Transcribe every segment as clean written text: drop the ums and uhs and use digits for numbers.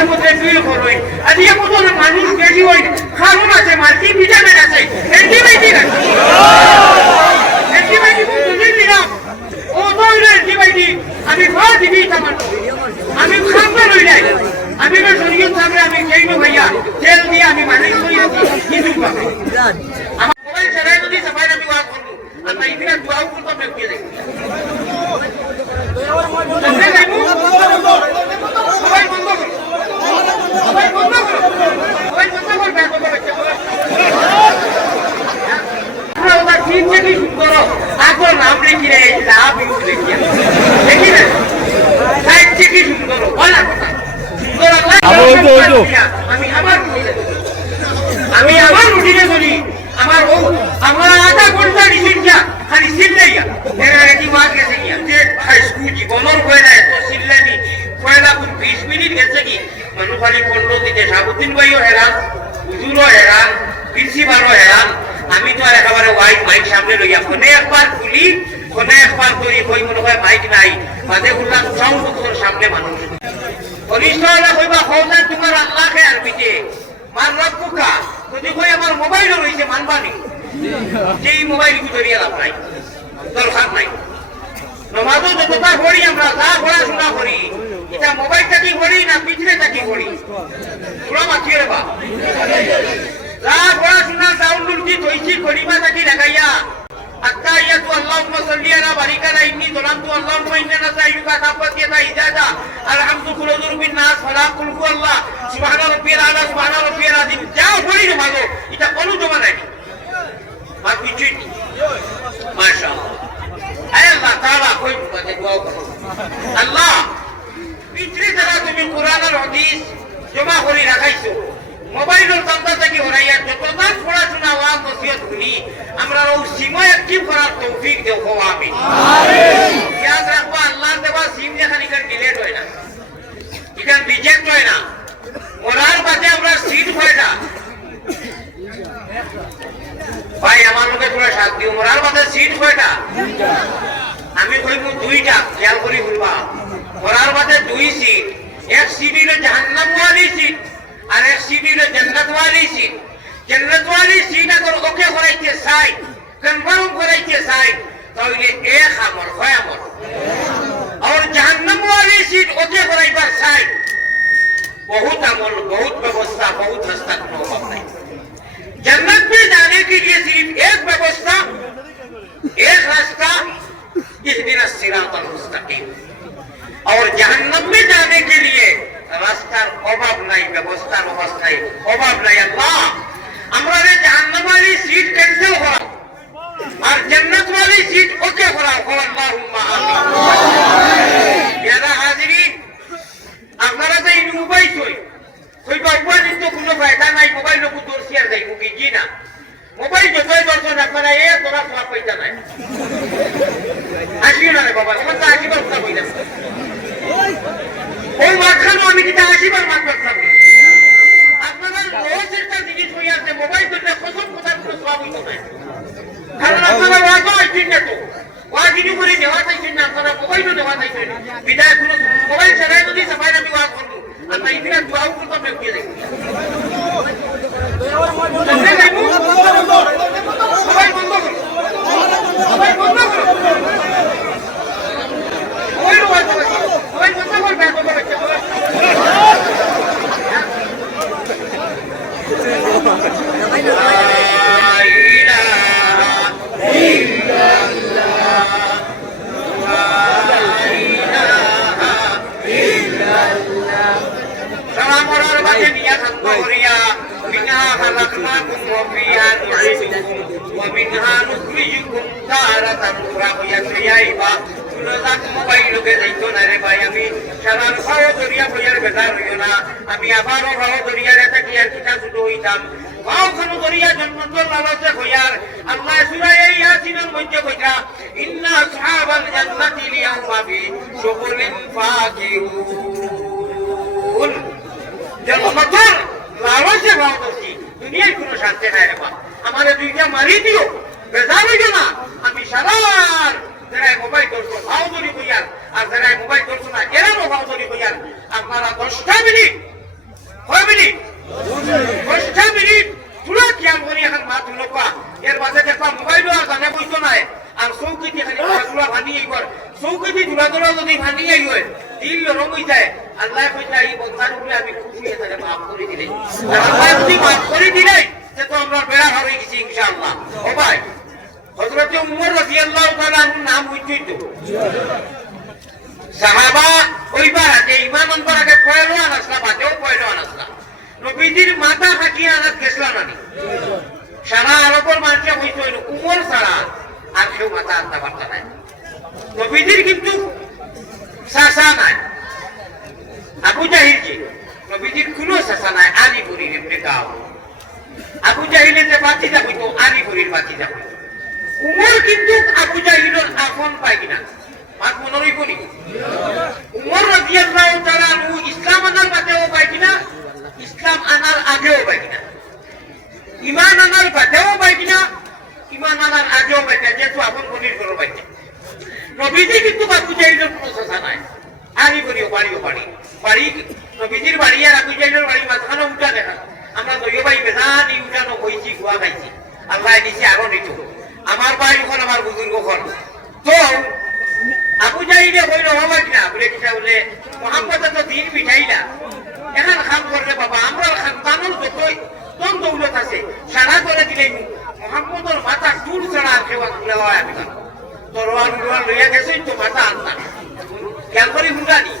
এর মধ্যে দুই করই আর এর মধ্যে মানুষ বেশি হয় কারণ আছে মাল্টি ভিটামিন আছে অ্যান্টিবায়োটিক আছে অ্যান্টিবায়োটিক দুদিন দিলাম ও তো অ্যান্টিবায়োটিক আমি খাওয়া দিবি আমার আমি খাবো লই নাই আমি তো শরীর সামনে আমি খেইনো ভাইয়া তেল দিয়ে আমি মালিশ করিয়েছি কিছু পাবে আমার মোবাইল ছাড়াই যদি সবাই আমি ওয়াক করবো আমরা ইদিকে দোয়া করতে আমরা কি দেখি সবাই বন্ধ করো সবাই বন্ধ করো সবাই বন্ধ করো ব্যাগ বন্ধ করছে আমরা ওটা ঠিক থেকে শুরু করো আগর নাম লিখি রে লাভ ইউজ লিখি দেখি না সাইড থেকে শুরু করো বলা কথা আমি আমার রুটিনে বলি আমার আমরা আধা ঘন্টা রিসিনটা খালি সিল্লাই কি মাছ গেছে কি যে জীবনের কয়লা এত সিল্লানি কয়লা 20 মিনিট গেছে কি মানুষ খালি 15 দিতে সাবুদ্দিন ভাইও হেরান হুজুরও হেরান প্রিন্সিপালও হেরান আমি তো আর একেবারে হোয়াইট মাইক সামনে লইয়া ফোনে একবার খুলি ফোনে একবার করি কই মনে হয় মাইক নাই মাঝে উঠলাম সংসদের সামনে মানুষ অনিষ্টরা কইবা খোঁজা তোমার আল্লাহকে আর বিতে মান রব্বুকা যদি কই আমার মোবাইলও রইছে মানবানি যেই মোবাইল কি ধরিয়া লাভ নাই দরকার নাই নমাজও যতটা করি আমরা যা পড়াশোনা করি এটা মোবাইলটা কি করি না পিছনেটা কি করি পুরো মাছিয়ে রে বা যা পড়াশোনা ডাউনলোড কি হইছি করিবাটা কি লাগাইয়া التحيات اللهم صل على باركنا اني ظلمت اللهم انا نستعينك تقوت يدا اجازه الحمد كل ذر بالناس سلام كل الله سبحان ربي الاعلى سبحان ربي العظيم যাও বলি না ভালো এটা কোনো জমা নাই মা কিছু মাশাআল্লাহ আল্লাহ তাআলা কই বলে দোয়া করো আল্লাহ পিছরে যারা তুমি কোরআন আর হাদিস জমা করে রাখাইছো মোবাইলের তন্ত্র থেকে হরাইয়া যতবার পড়াশোনা ওয়া নসিহত করি আমরা ও সিমা অ্যাক্টিভ করার তৌফিক দেও আমিন আমিন ইয়াদ রাখবা আল্লাহ দেবা সিম যেখানে কার ডিলিট হয় না এখান রিজেক্ট হয় না মরার বাদে আমরা সিট হয় না ভাই আমার লোকে তোরা সাথ দিও মরার বাদে সিট হয় না আমি কইব দুইটা খেয়াল করি বলবা মরার বাদে দুই সিট এক সিট হলো জাহান্নাম ওয়ালি সিট আর এক সিট হলো জান্নাত ওয়ালি সিট জান্নাত ওয়ালি সিট अगर ওকে করাইতে চাই কনফার্ম করাইতে চাই তাহলে এক আমল হয় আমল और जहन्नम वाली सीट ओके कराइবার চাই बहुत अमल बहुत व्यवस्था बहुत रास्ता কোনো অভাব নাই जन्नत में जाने के लिए सिर्फ एक व्यवस्था एक रास्ता इहदिना सिरातल मुस्तकीम और जहन्नम में जाने के लिए রাস্তার অভাব নাই ব্যবস্থার অভাব নাই আল্লাহ আমরা রে জাহান্নাম वाली सीट कैंसिल করা আর জান্নাত वाली सीट ওকে করা আল্লাহুম্মা আমিন ইয়ারা হাজিরিন আপনারা তো এই মোবাইল কইবা ওয়ানি তো কোনো ফায়দা নাই মোবাইল কো দূর শেয়ার দেই কো কি না মোবাইল যতই দর্শন আপনারা এ তোরা সব পয়সা নাই আসিও না রে বাবা তোমার তো আসিবার কথা কইলা ওই মাখানো আমি কি আসিবার মাত করতাম আপনারা রোজ একটা জিনিস হই আছে মোবাইল তো কসম কথা কোনো সব হইতো না কারণ আপনারা ওয়াজও আইছেন না তো ওয়াজিনি করে দেওয়া চাইছেন না আপনারা মোবাইলও দেওয়া চাইছেন বিদায় কোনো মোবাইল ছাড়াই যদি সবাই আমি ওয়াজ করব আমরা ইদিকে দোয়া করতে আমরা কি দেখি সবাই বন্ধ করো সবাই বন্ধ করো মোবাইল ওয়াজ করো সবাই বন্ধ করো ব্যাগ বন্ধ করো ومنها نخرجكم تارة أخرى ويسريائبا নুরজাক মোবাইল লোকে যাইতো না রে ভাই আমি সারান খাওয়া দরিয়া বইয়ার বেকার হইও না আমি আবারও খাওয়া দরিয়ার একটা কি আর কিতা শুধু হইতাম খাও খানো দরিয়া জন্মন্তর লালচে হইয়ার আল্লাহ সূরা ইয়াসিনের মধ্যে কইরা ইন্না আসহাবাল জান্নাতি লিয়াউমা ফি শুগুলিন ফাকিহুন জন্মন্তর লালচে খাওয়া দরছি দুনিয়ায় কোনো শান্তি নাই রে বাবা আমারে দুইটা মারি দিও বেজার হইও না আমি সারার যারা মোবাইল ধরছো ভাওদরি কইয়ার আর যারা মোবাইল ধরছো না এরাও ভাওদরি কইয়ার আপনারা 10টা মিনিট কয় মিনিট 10টা মিনিট তুলা খেয়াল করি এখন মা তুলো পা এর মাঝে দেখবা মোবাইলও আর জানে বইতো নাই আর চৌকিতে খালি তুলা ভানি এইবার চৌকিতে তুলা তোলা যদি ভানি আই হয় দিল নরম হয়ে যায় আল্লাহ কইতা এই বন্ধার উপরে আমি খুশি হয়ে তাকে মাফ করে দিলে আল্লাহ যদি মাফ করে দিলে সে তো আমরা বেড়া হয়ে গেছি ইনশাআল্লাহ ও ভাই হযরত উমর রাদিয়াল্লাহু তাআলা নাম হইতই তো সাহাবা ওইবার যে ইমান অন্তর আগে পয়লো আনাসলা বাদেও পয়লো আনাসলা নবীজির মাথা হাঁকিয়ে আনাস গেছলা নানি সারা আরবের মানুষে হইতো উমর ছাড়া আর কেউ মাথা আনতে পারত নাই নবীজির কিন্তু শাসা নাই আবু জাহিল যে নবীজির কোনো শাসা নাই আলী বুড়ির এমনি গাও আবু জাহিলের যে বাতিজা হইতো আলী বুড়ির বাতিজা হইতো উমর কিন্তু আবু জাহিলের আপন পাই কিনা মাত মনে রইব নি উমর রাদিয়াল্লাহু তাআলা আনহু ইসলাম আনার বাদেও পাই কিনা ইসলাম আনার আগেও পাই কিনা ইমান আনার বাদেও পাই কিনা ইমান আনার আগেও পাই কিনা যেহেতু আপন বনির করো পাই নবীজি কিন্তু আবু জাহিলের কোনো শাসা নাই আলী বুড়িও বাড়ি নবীজির বাড়ি আর আবু জাহিলের বাড়ি মাঝখানে উঠা দেখা আমরা দইও ভাই বেজানি উঠানো হয়েছি গুয়া খাইছি আল্লাহ দিছে আরো নিত আমার ভাই ওখানে আমার বুজুর্গ ওখান তো আবু জাহিলে হইল হবাই না বলে কিনা বলে মোহাম্মদ তো দিন মিঠাইলা এখন খাম করলে বাবা আমরা খানদানোর যতই তন দৌলত আছে সারা করে দিলে মোহাম্মদর মাথা চুল ছাড়া আর কেউ তুলে হয় আমি তরোয়াল লইয়া গেছে তো মাথা আনতাম খেয়াল করি হুন্ডানি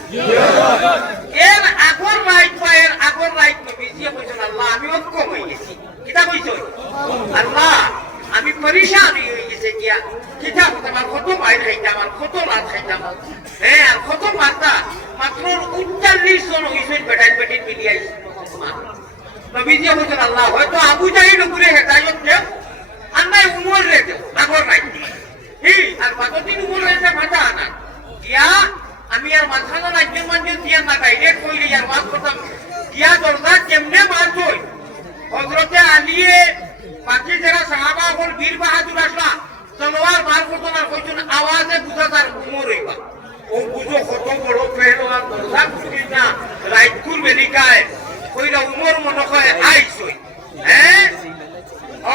এর আগর রাইট বা এর আগর রাইট নবীজিয়ে কইছেন আল্লাহ আমি ঐক্য হয়ে গেছি কিতা কইছ আল্লাহ আমি পরিশান হয়ে গেছে গিয়া কিতা আমার কত মাইল খাইতাম আর কত রাত খাইতাম হ্যাঁ আর কত মাত্রা মাত্র 39 জন হইছেন বেটাই বেটির মিলিয়াই নবীজিয়ে কইছেন আল্লাহ হয়তো আবু জাহিল উপরে হেদায়েত দেও আর নাই উমর রে দেও আগর রাইট এই আর কতদিন উমর হয়েছে মাথা আনা গিয়া আমি আর মাঝখানে রাজ্যের মধ্যে দিয়া না ডাইরেক্ট কইলে আর ওয়াজ করতাম দিয়া দরজা কেমনে মারছই হযরতে আলীয়ে বাকি যারা সাহাবা হল বীর বাহাদুর আসলা তলোয়ার বার করতো না কইছেন আওয়াজে বুঝা তার উমর হইবা ও বুঝো কত বড় পেহলওয়ান দরজা খুলি না রাইট করবে লিখায় কইরা উমর মনে হয় আইছই হ্যাঁ ও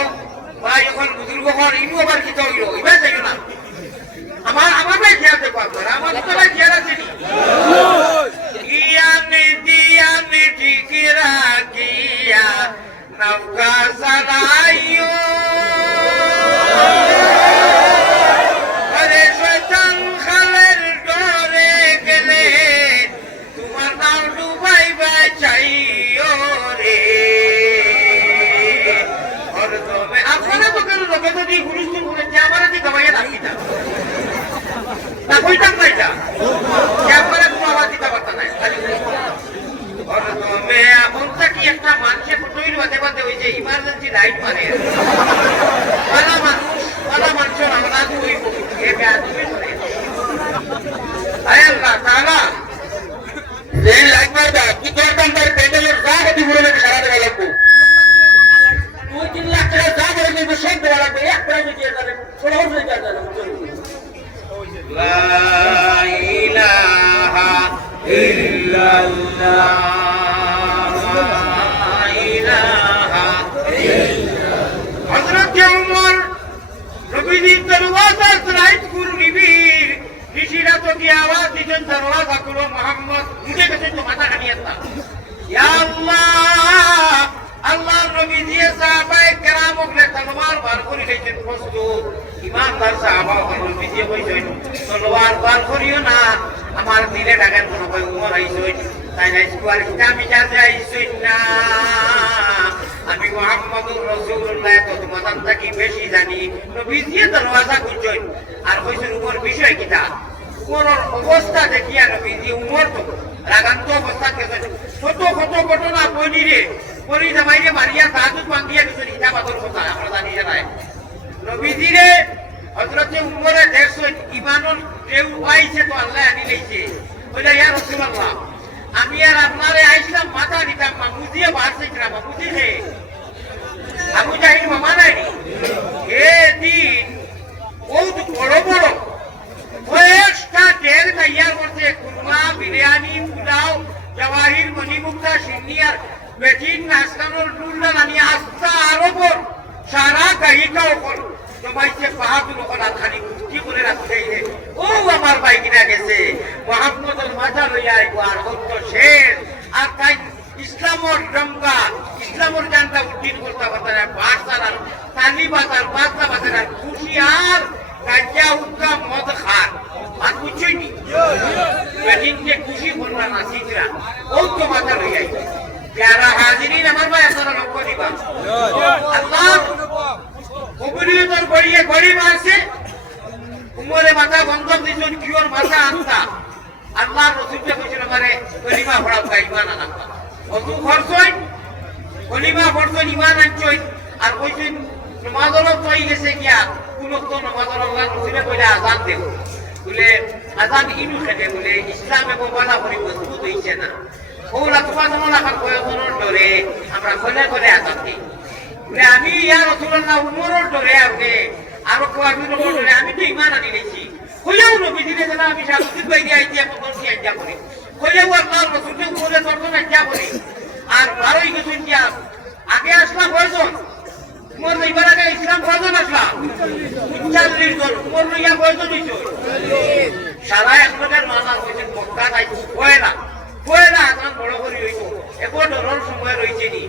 ভাই এখন বুজুর্গ হন ইনু আবার কি হইল এবার যাইও না আমার ভাই খেয়াল দেখো আপনারা আমার তো ভাই খেয়াল আছে নি দিয়ানে ঠিক রাখিয়া নৌকা চালাইও আরে শয়তান খালের ডরে গেলে তোমার নাম ডুবাইবা চাইও রে আপনারা তো কেন লোকে যদি গুরুত্ব বলেছে আমার কি গাবাইয়া রাখি না কইতাম কইতা ক্যামেরা কোনো আওয়াজ দিতে পারত না খালি এখন কি একটা মানুষে ফটোইল বাদে বাদে ওই যে ইমার্জেন্সি লাইট মারে পালা মানুষের আমরা দুই এ ব্যাধি করে আয় আল্লাহ তাআলা এই লাইট মারবা কি করতাম তার প্যান্ডেলের জায়গা দি বলে সারা দেওয়া লাগবে 2-3 লাখ টাকা জায়গা দিয়ে সব দেওয়া লাগবে এক প্রাইভেট দিয়ে যাবে ছোট হয়ে যাবে লা ইলাহা ইল্লাল্লাহ লা ইলাহা ইল্লাল্লাহ হযরত ওমর নবীজির দরওয়াজা রাইট করে নিবির ঋষিরা তো কি আওয়াজ দিতেন দরওয়াজা খুলো মুহাম্মদ উঠে গেছে তো মাথা কাটিয়ে দাও ইয়া আল্লাহ আল্লাহর নবীজি সাহাবায়ে কেরাম ওকে তলোয়ার বার করে দিয়েছেন প্রস্তুত ইমানদার সাহাবা নবীজি কইছেন তলোয়ার বার করিও না আমার দিলে ডাকেন কোনো কই উমর আইছই তাই না স্কোয়ার কিতাব ইজাজে আইছই না আমি মুহাম্মদুর রাসূলুল্লাহ তো তোমাদের থেকে বেশি জানি নবীজি দরওয়াজা খুঁজছেন আর কইছেন উমর বিষয় কিতা উমরের অবস্থা দেখিয়া নবীজি উমর তো রাগান্ত অবস্থা গেছেন কত ঘটনা বলি রে পরি জামাইরে মারিয়া সাহায্য পাঙ্গিয়া গেছেন হিসাব আদর কথা আমরা জানি না নবীজি রে হযরতে উমরে দেখছেন ইমানুল কেউ আইছে তো আল্লাহ আনি লইছে কইলা ইয়া রাসূলুল্লাহ আমি আর আপনারে আইছিলাম মাথা নিতাম না মুজিয়ে বাড়ছে কিনা বুঝি হে আবু জাহিল মামা নাই এ দিন বহুত বড় বড় কয়েকটা ঢের তৈয়ার করছে কুরমা বিরিয়ানি পোলাও জওয়াহির মণিমুক্তা সিন্নিয়ার বেটিন নাচগানোর টুলটা নানি আস্তা আরবর সারা গায়িকা ওপর তোমাইছে বাহাদুর ওখানে খালি কি করে রাখছে ও আমার বাইকিনা গেছে মোহাম্মদের মাথা লইয়া আইব আর হত্য শেষ আর তাই ইসলামর ডঙ্গা ইসলামর জানটা উদ্দিন করতে পারতেন বাস চালান তালি বাজার বাজনা বাজার আর খুশি আর গাঞ্জা উদ্গা মদ খান আর বুঝছই নি বেটিনকে খুশি করলাম না শিখরা ও তো মাথা লইয়া আইব যারা হাজিরিন আমার ভাই আপনারা লক্ষ্য দিবা আল্লাহ কবুলিয়তর গড়িয়ে গড়ি মারছে উমরে মাথা বন্ধক দিছেন কিওর মাথা আনতা আল্লাহ রসুলকে কইছিল মানে কলিমা পড়াও কা ইমান আনতা অত খরচই কলিমা পড়ছই ইমান আনছই আর কইছেন নমাজল তৈ গেছে গিয়া কোন তো নমাজল আল্লাহ রসুলে কইলা আযান দেব বলে আযান ইনু খেতে বলে ইসলামে বলা করি মজবুত হইছে না ওরা তোমার জন্য রাখার প্রয়োজনের ডরে আমরা কোনে কোনে আযান দিই আমি ইয়া রাসূলুল্লাহ উমরের ডরে আগে আরো কোয়াবির ডরে আমি তো ঈমান আনি নিয়েছি কইয়াও নবী দিলে না আমি শান্তির বাইরে আইছি এখন তো কি আজ্ঞা করি কইয়াও আল্লাহর রাসূলকে উপরে তর্ক আজ্ঞা করি আর ভালোই গেছেন কি আগে আসলাম কয়জন উমর এবার আগে ইসলাম কয়জন আসলাম 39 জন উমর ইয়া কয়জন হইছ সারা একজনের মানা কইছেন মক্কা যাই কয় না আজান বড় করি হইব এখন ডরর সময় রয়েছে নি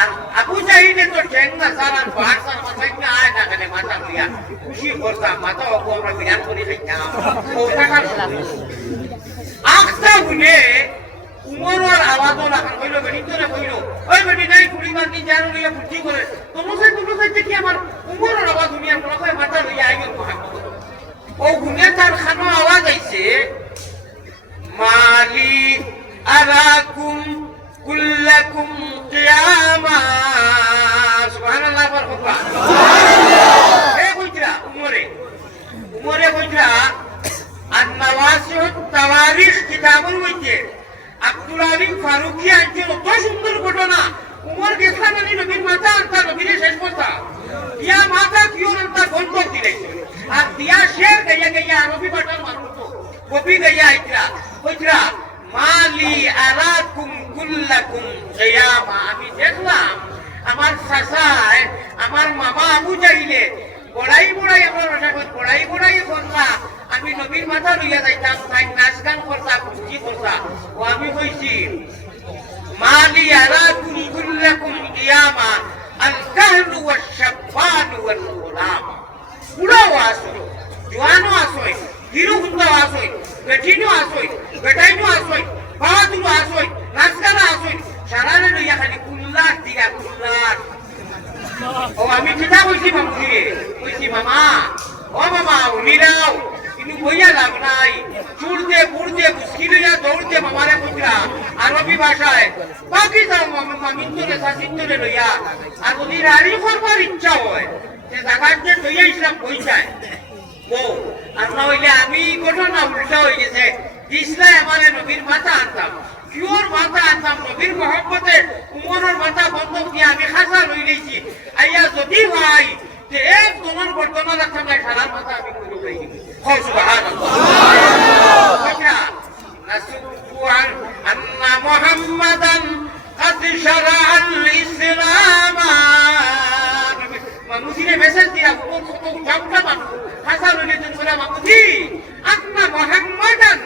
আর আবু জাহিলে তো ঠেঙ্গা সারান বাড়সার মাথায় না আয় না কেন মাথা লইয়া খুশি করতাম মাথা অপু আমরা বিরান করে খাইতাম ও টাকার আখতা বুঝে উমরের আওয়াজও রাখান কইল বেটি তোরে কইল ওই বেটি নাই কুড়ি বার দিন জানো লইয়া বুদ্ধি করে তোমরা সাথে কি আমার উমরের আওয়াজ দুনিয়ার কোনো কয় মাথা লইয়া আইল মোহাম্মদ ও গুনে তার খানো আওয়াজ আইছে মালি আরাকুম কুল্লাকুম কিয়ামা সুবহানাল্লাহ বারকাতুহু এই কইরা উমরে কইরা আন-নাওয়াসিহুত তাওয়ারিখ কিতাবুল মধ্যে আব্দুল আলিম ফারুকি আনছে কত সুন্দর ঘটনা উমর গেছলা মানে নবীর মাথা আনতা নবীর শেষ কথা ইয়া মাথা কিও আনতা বন্ধ দিলাইছে আর দিয়া শের গাইয়া আরবি বাটার মানুষ তো কবি গাইয়া আইতরা কইরা মালি আরাকুম কুল্লাকুম কিয়ামা আমি দেখলাম আমার চাচায় আমার মামা আবু জাহিলে বড়াই আমার ভাষা কই বড়াই করলা আমি নবীর মাথা লইয়া যাইতাম তাই নাচ গান করতা খুশি করতা ও আমি কইছি মালি আরাকুম কুল্লাকুম কিয়ামা আল কাহলু ওয়াশ শাবান ওয়াল গুলাম বুড়াও আসো জওয়ানও আসো হিরো হুন্দাও আসো বেটিনও আসো বেটাইনও আসো বাহাদুরও আসো নাচগানা আসো সারারে লইয়া খালি কুল্লার দিগা কুল্লার ও আমি কিতা কইছি মামুদিরে কইছি মামা ও মামা উনিরাও কিন্তু কইয়া লাভ নাই চুড়তে পুড়তে বুঝকি লইয়া দৌড়তে মামারে কইরা আরবি ভাষায় বাকি যাও মামা মিন্তরে সাসিন্তরে লইয়া আর যদি রাড়ি করবার ইচ্ছা হয় যে জায়গাতে লইয়া ইসলাম কই যায় ও আর না হইলে আমি ঘটনা উল্টা হয়ে গেছে ইসলাম মানে নবীর মাথা আনতাম কিওর মাথা আনতাম নবীর মহব্বতে উমরের মাথা বন্ধ দিয়ে আমি খাসা লই লইছি আইয়া যদি ভাই যে এক তোমার বর্তমান রাখতাম না সারার মাথা আমি কইল লই গেছি সুবহানাল্লাহ নাসুকু আন্না মুহাম্মাদান قد شرع الإسلام মামুদিরে মেসেজ দিয়া কত জামটা মানু হাসান লইতেন বলে মামুদি আন্না মুহাম্মাদান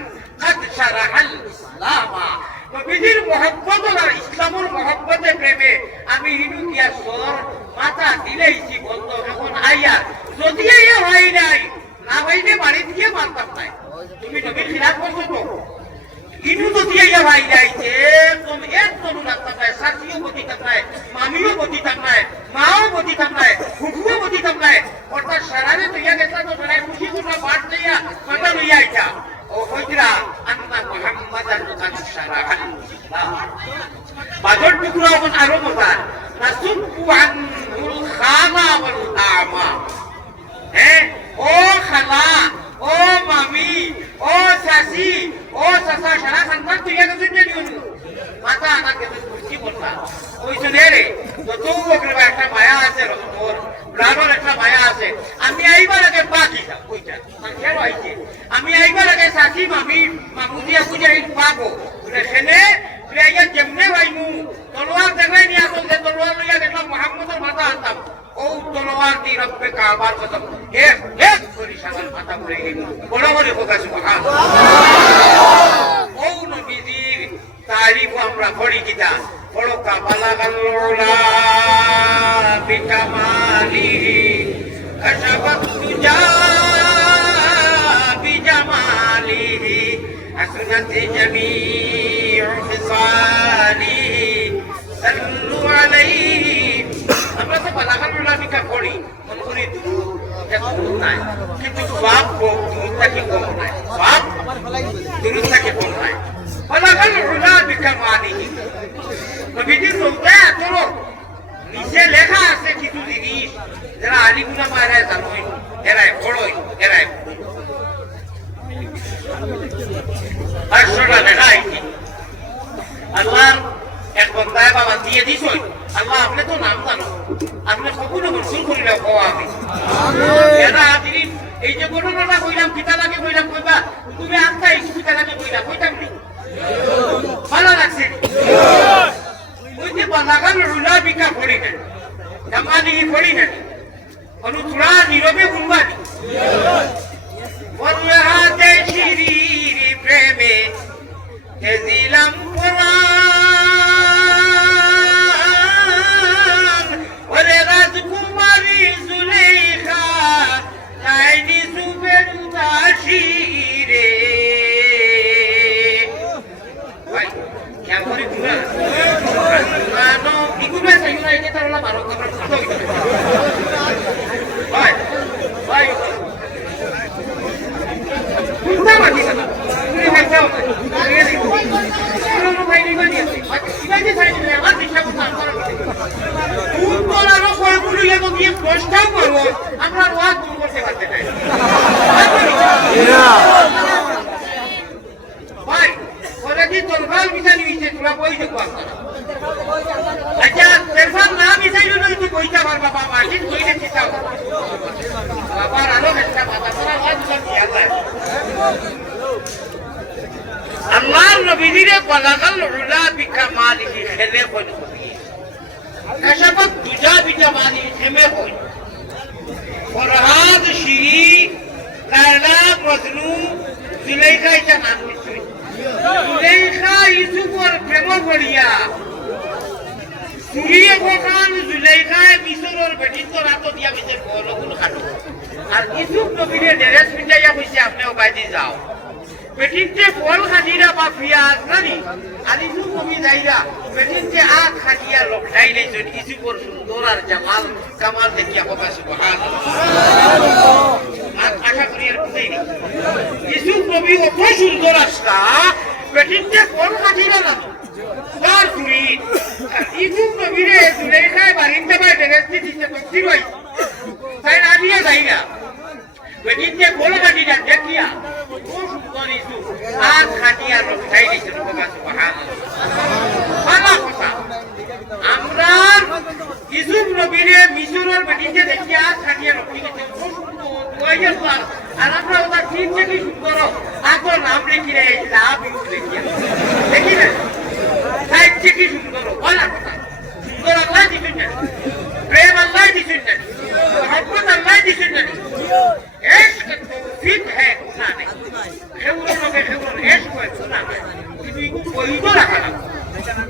قد شرع الإسلام নবীর মহব্বত আর ইসলামের মহব্বতে প্রেমে আমি হিন্দু দিয়া সর মাথা দিলেইছি বন্ধ এখন আইয়া যদি আইয়া হয় নাই না হইলে বাড়ি দিয়ে মানতাম নাই তুমি নবীর খিলাফ করছো তো ইনু তো দিয়ে ভাই যাইছে তুমি এক তরু রাখতাম নাই সাথীও বতি থাক নাই মামিও বতি থাক নাই মাও বতি থাক নাই হুকুও বতি থাক নাই অর্থাৎ সারারে তুইয়া গেছা তো সারাই খুশি তোমরা বাট লইয়া মাথা লইয়া আইছা ও হইরা আন্না মুহাম্মাদান কাদ শারাআল বাদর টুকরা কোন আরো মজা নাসুকু আনহুল খালা ওয়াল আমা ও খালা ও মামি ও সাসি ও সাসা সারা সন্তান তুইয়া গেছিস নিউন মাথা আনাকে খুশি করতা ওই জন্য রে তো বকরে একটা মায়া আছে তোর ব্রাহ্মণ একটা মায়া আছে আমি আইবার আগে বাকি কইটা কেন আইছে আমি আইবার আগে সাসি মামি মামুদিয়া পূজা পাবো এখানে প্লেয়ার যেমনে ভাইমু তলোয়ার দেখাই নিয়ে আসল যে তলোয়ার লইয়া দেখলাম মুহাম্মদের মাথা আনতাম ও তলোয়ার দিয়ে রব্বে কাবার কসম এক এক করে সাগর মাথা পড়ে গেল বড় বড় কথা সুবহানাল্লাহ ও নবীজির তারিফ আমরা পড়ি কিতা বড় কাবালাগাল উলা বিকামালিহি কাশাফাত তুজা বিজামালিহি হাসনাত জামিউ ফিসালিহি সাল্লু আলাইহি আমরা তো বালাগাল উলা বিকা পড়ি মন করি দুরুদ নাই কিন্তু সওয়াব দুরুদ থেকে কম নাই সওয়াব দুরুদ থেকে কম নাই বালাগাল উলা বিকামালিহি নবীজির রওজা তোর নিচে লেখা আছে কিছু জিনিস যারা আলিগুনা মারা জানোই এরাই বড়ই এরাই আশরা লেখা আছে আল্লাহ এক বন্দায় বাবা দিয়ে দিছই আল্লাহ আপনি তো নাম জানো আপনি কখনো মনসুর করিলে কও আমি এরা দিন এই যে ঘটনাটা কইলাম পিতা লাগে কইলাম কইবা তুমি আত্মা এই পিতা লাগে কইলা কইতাম নি ভালো লাগছে ওই যে বালাগাল রুলা বিকা পড়ি না জামানি পড়ি না অনুতরা নীরবে গুনবানি বলহাতে শিরির প্রেমে তেজিলাম কোরআন ওরে রাজকুমারী জুলেখা লাইনি সুবের উদাসী রে ভাই কেমন করে গুনা no igume sayuna ite tarala maro kabra futo vai vai punta mati sana ni vai sao no vai ni gani ase ibaje sai ni amar disha ko কাম করা punto la ro koi gulu yego দিয়ে প্রশ্ন করব আমরা ওয়াজ দূর করতে পারতে চাই ভাই ওরে কি তরবাল মিশানি হইছে তোরা কই দেখো আপনারা আচ্ছা তেরফান না মিশাইলো না তুই কইতা পারবা বাবা ঠিক কইলে চিন্তা বাবা আলো একটা কথা তোরা ওয়াজ করবি আল্লাহর নবীরে বালাগাল উলা বিকামালিহি খেলে কই কাশাফাত দুজা বিজামালি খেমে কই ফরহাদ শিরি লায়লা মজনু জুলাইখা এটা নাম দিছই জুলাইখা ইউসুফর প্রেম করিয়া সুরিয়ে ভগবান জুলাইখায় মিশরের বেটিন তো রাত দিয়া বিচে বলগুলো কাটো আর ইউসুফ নবীরে ড্রেস পিটাইয়া কইছে আপনিও বাইদি যাও বেটিনতে ফল খাদিরা বা পিয়াজ নানি আর ইউসুফ নবী যাইরা বেটিনতে আখ খাদিয়া লখাই লইছেন ইউসুফর সুন্দর আর জামাল কামাল দেখিয়া কথা সুবহানাল্লাহ আশা করি আর বুঝাই নি ইউসুফ নবী অত সুন্দর আসলা বেটিনতে ফল খাদিরা না আর তুই ইউসুফ নবীরে জুলাইখায় বাড়িতে বাই ড্রেস দিতে কইছি ভাই তাই না দিয়ে যাইরা বেটিনতে ফল খাদিরা দেখিয়া ও সুন্দর ইউসুফ আর খাদিয়া লখাই লইছেন কথা সুবহানাল্লাহ আল্লাহ কথা আমরা ইউসুফ নবীরে মিশরের বেটিনতে দেখিয়া খাদিয়া লখাই লইছেন ও সুন্দর ওয়াইয়াল্লাহ আর আমরা ওটা ঠিক থেকে সুন্দর আগো নাম লিখিরে লাভ লিখিয়া দেখি না সাইড থেকে সুন্দর বলা কথা সুন্দর আল্লাহ দিবেন না প্রেম আল্লাহ দিবেন না মোহাম্মদ আল্লাহ দিবেন না इश्क तौफीक है गुनाह नहीं खेवरों के खेवरों इश्क है गुनाह नहीं इनको कोई तो रखा ना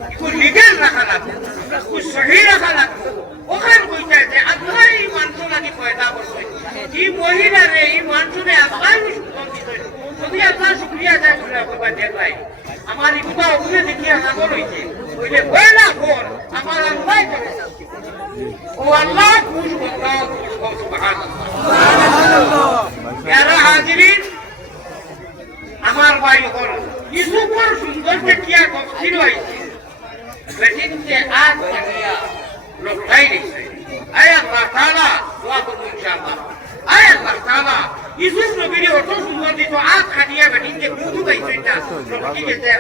इनको लीगल रखा ना इसको सही रखा ना ওখান কইতে আল্লাহ এই মানুষ লাগি পয়দা করছে কি মহিলা রে এই মানুষে আল্লাহ সুন্দর দিছে যদি আল্লাহ শুকরিয়া আদায় করে কইবা দেখাই আমার ইকুবা ওরে দেখিয়া সাগর হইছে কইলে কইলা কোন আমার আল্লাহ করে ও আল্লাহ খুশ বন্ধা খুশ সুবহানাল্লাহ সুবহানাল্লাহ যারা হাজিরিন আমার ভাই ওর ইসুপুর সুন্দর দেখিয়া গফির হইছে বেটিনতে আজ লাগিয়া লখাই দিছে আয় আল্লাহ তাআলা দোয়া করব ইনশাআল্লাহ আয় আল্লাহ তাআলা ইসুফ নবীর অত সুন্দর দিত আজ খাদিয়া বেটিনতে বুঝু গাইছে না লখাই গেছে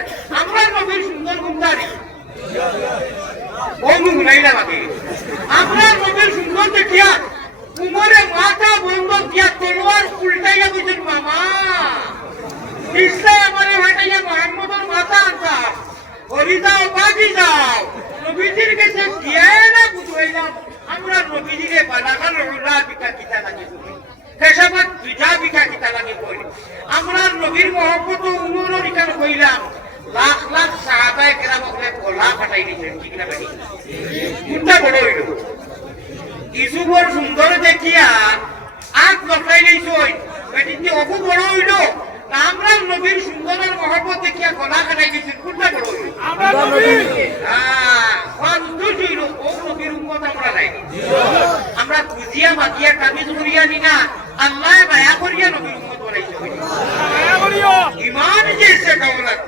আমরা নবীর সুন্দর গুণদারি ও মুখ নাইলা বাকি আমরা নবীর সুন্দর দেখিয়া উমরে মাথা বন্ধ দিয়া তলোয়ার উল্টাইয়া কইছেন মামা ইসলাম আমারে হাঁটাইয়া মুহাম্মদের মাথা আনতা হরিদা পেশাবাদ বিধা বিঘা কিতা লাগে কই আমরা নবীর মহব্বত উমরের ইকান কইলাম লাখ লাখ সাহাবায়ে কেরাম ওকে গলা ফাটাই দিয়েছেন ঠিক না বেটি কোনটা বড় হইল ইসুবর সুন্দর দেখিয়া আগ লটাই লইছই বেটি অপু বড় হইল আমরা নবীর সুন্দরের মহব্বত দেখিয়া গলা ফাটাই দিয়েছেন কোনটা বড় হইল আমরা নবী আমরা বুঝিয়া মাতিয়া কামিজ করিয়া নিনা আল্লাহ মায়া করিয়া নবীর উম্মত বানাইছে ঈমান জैसे দৌলত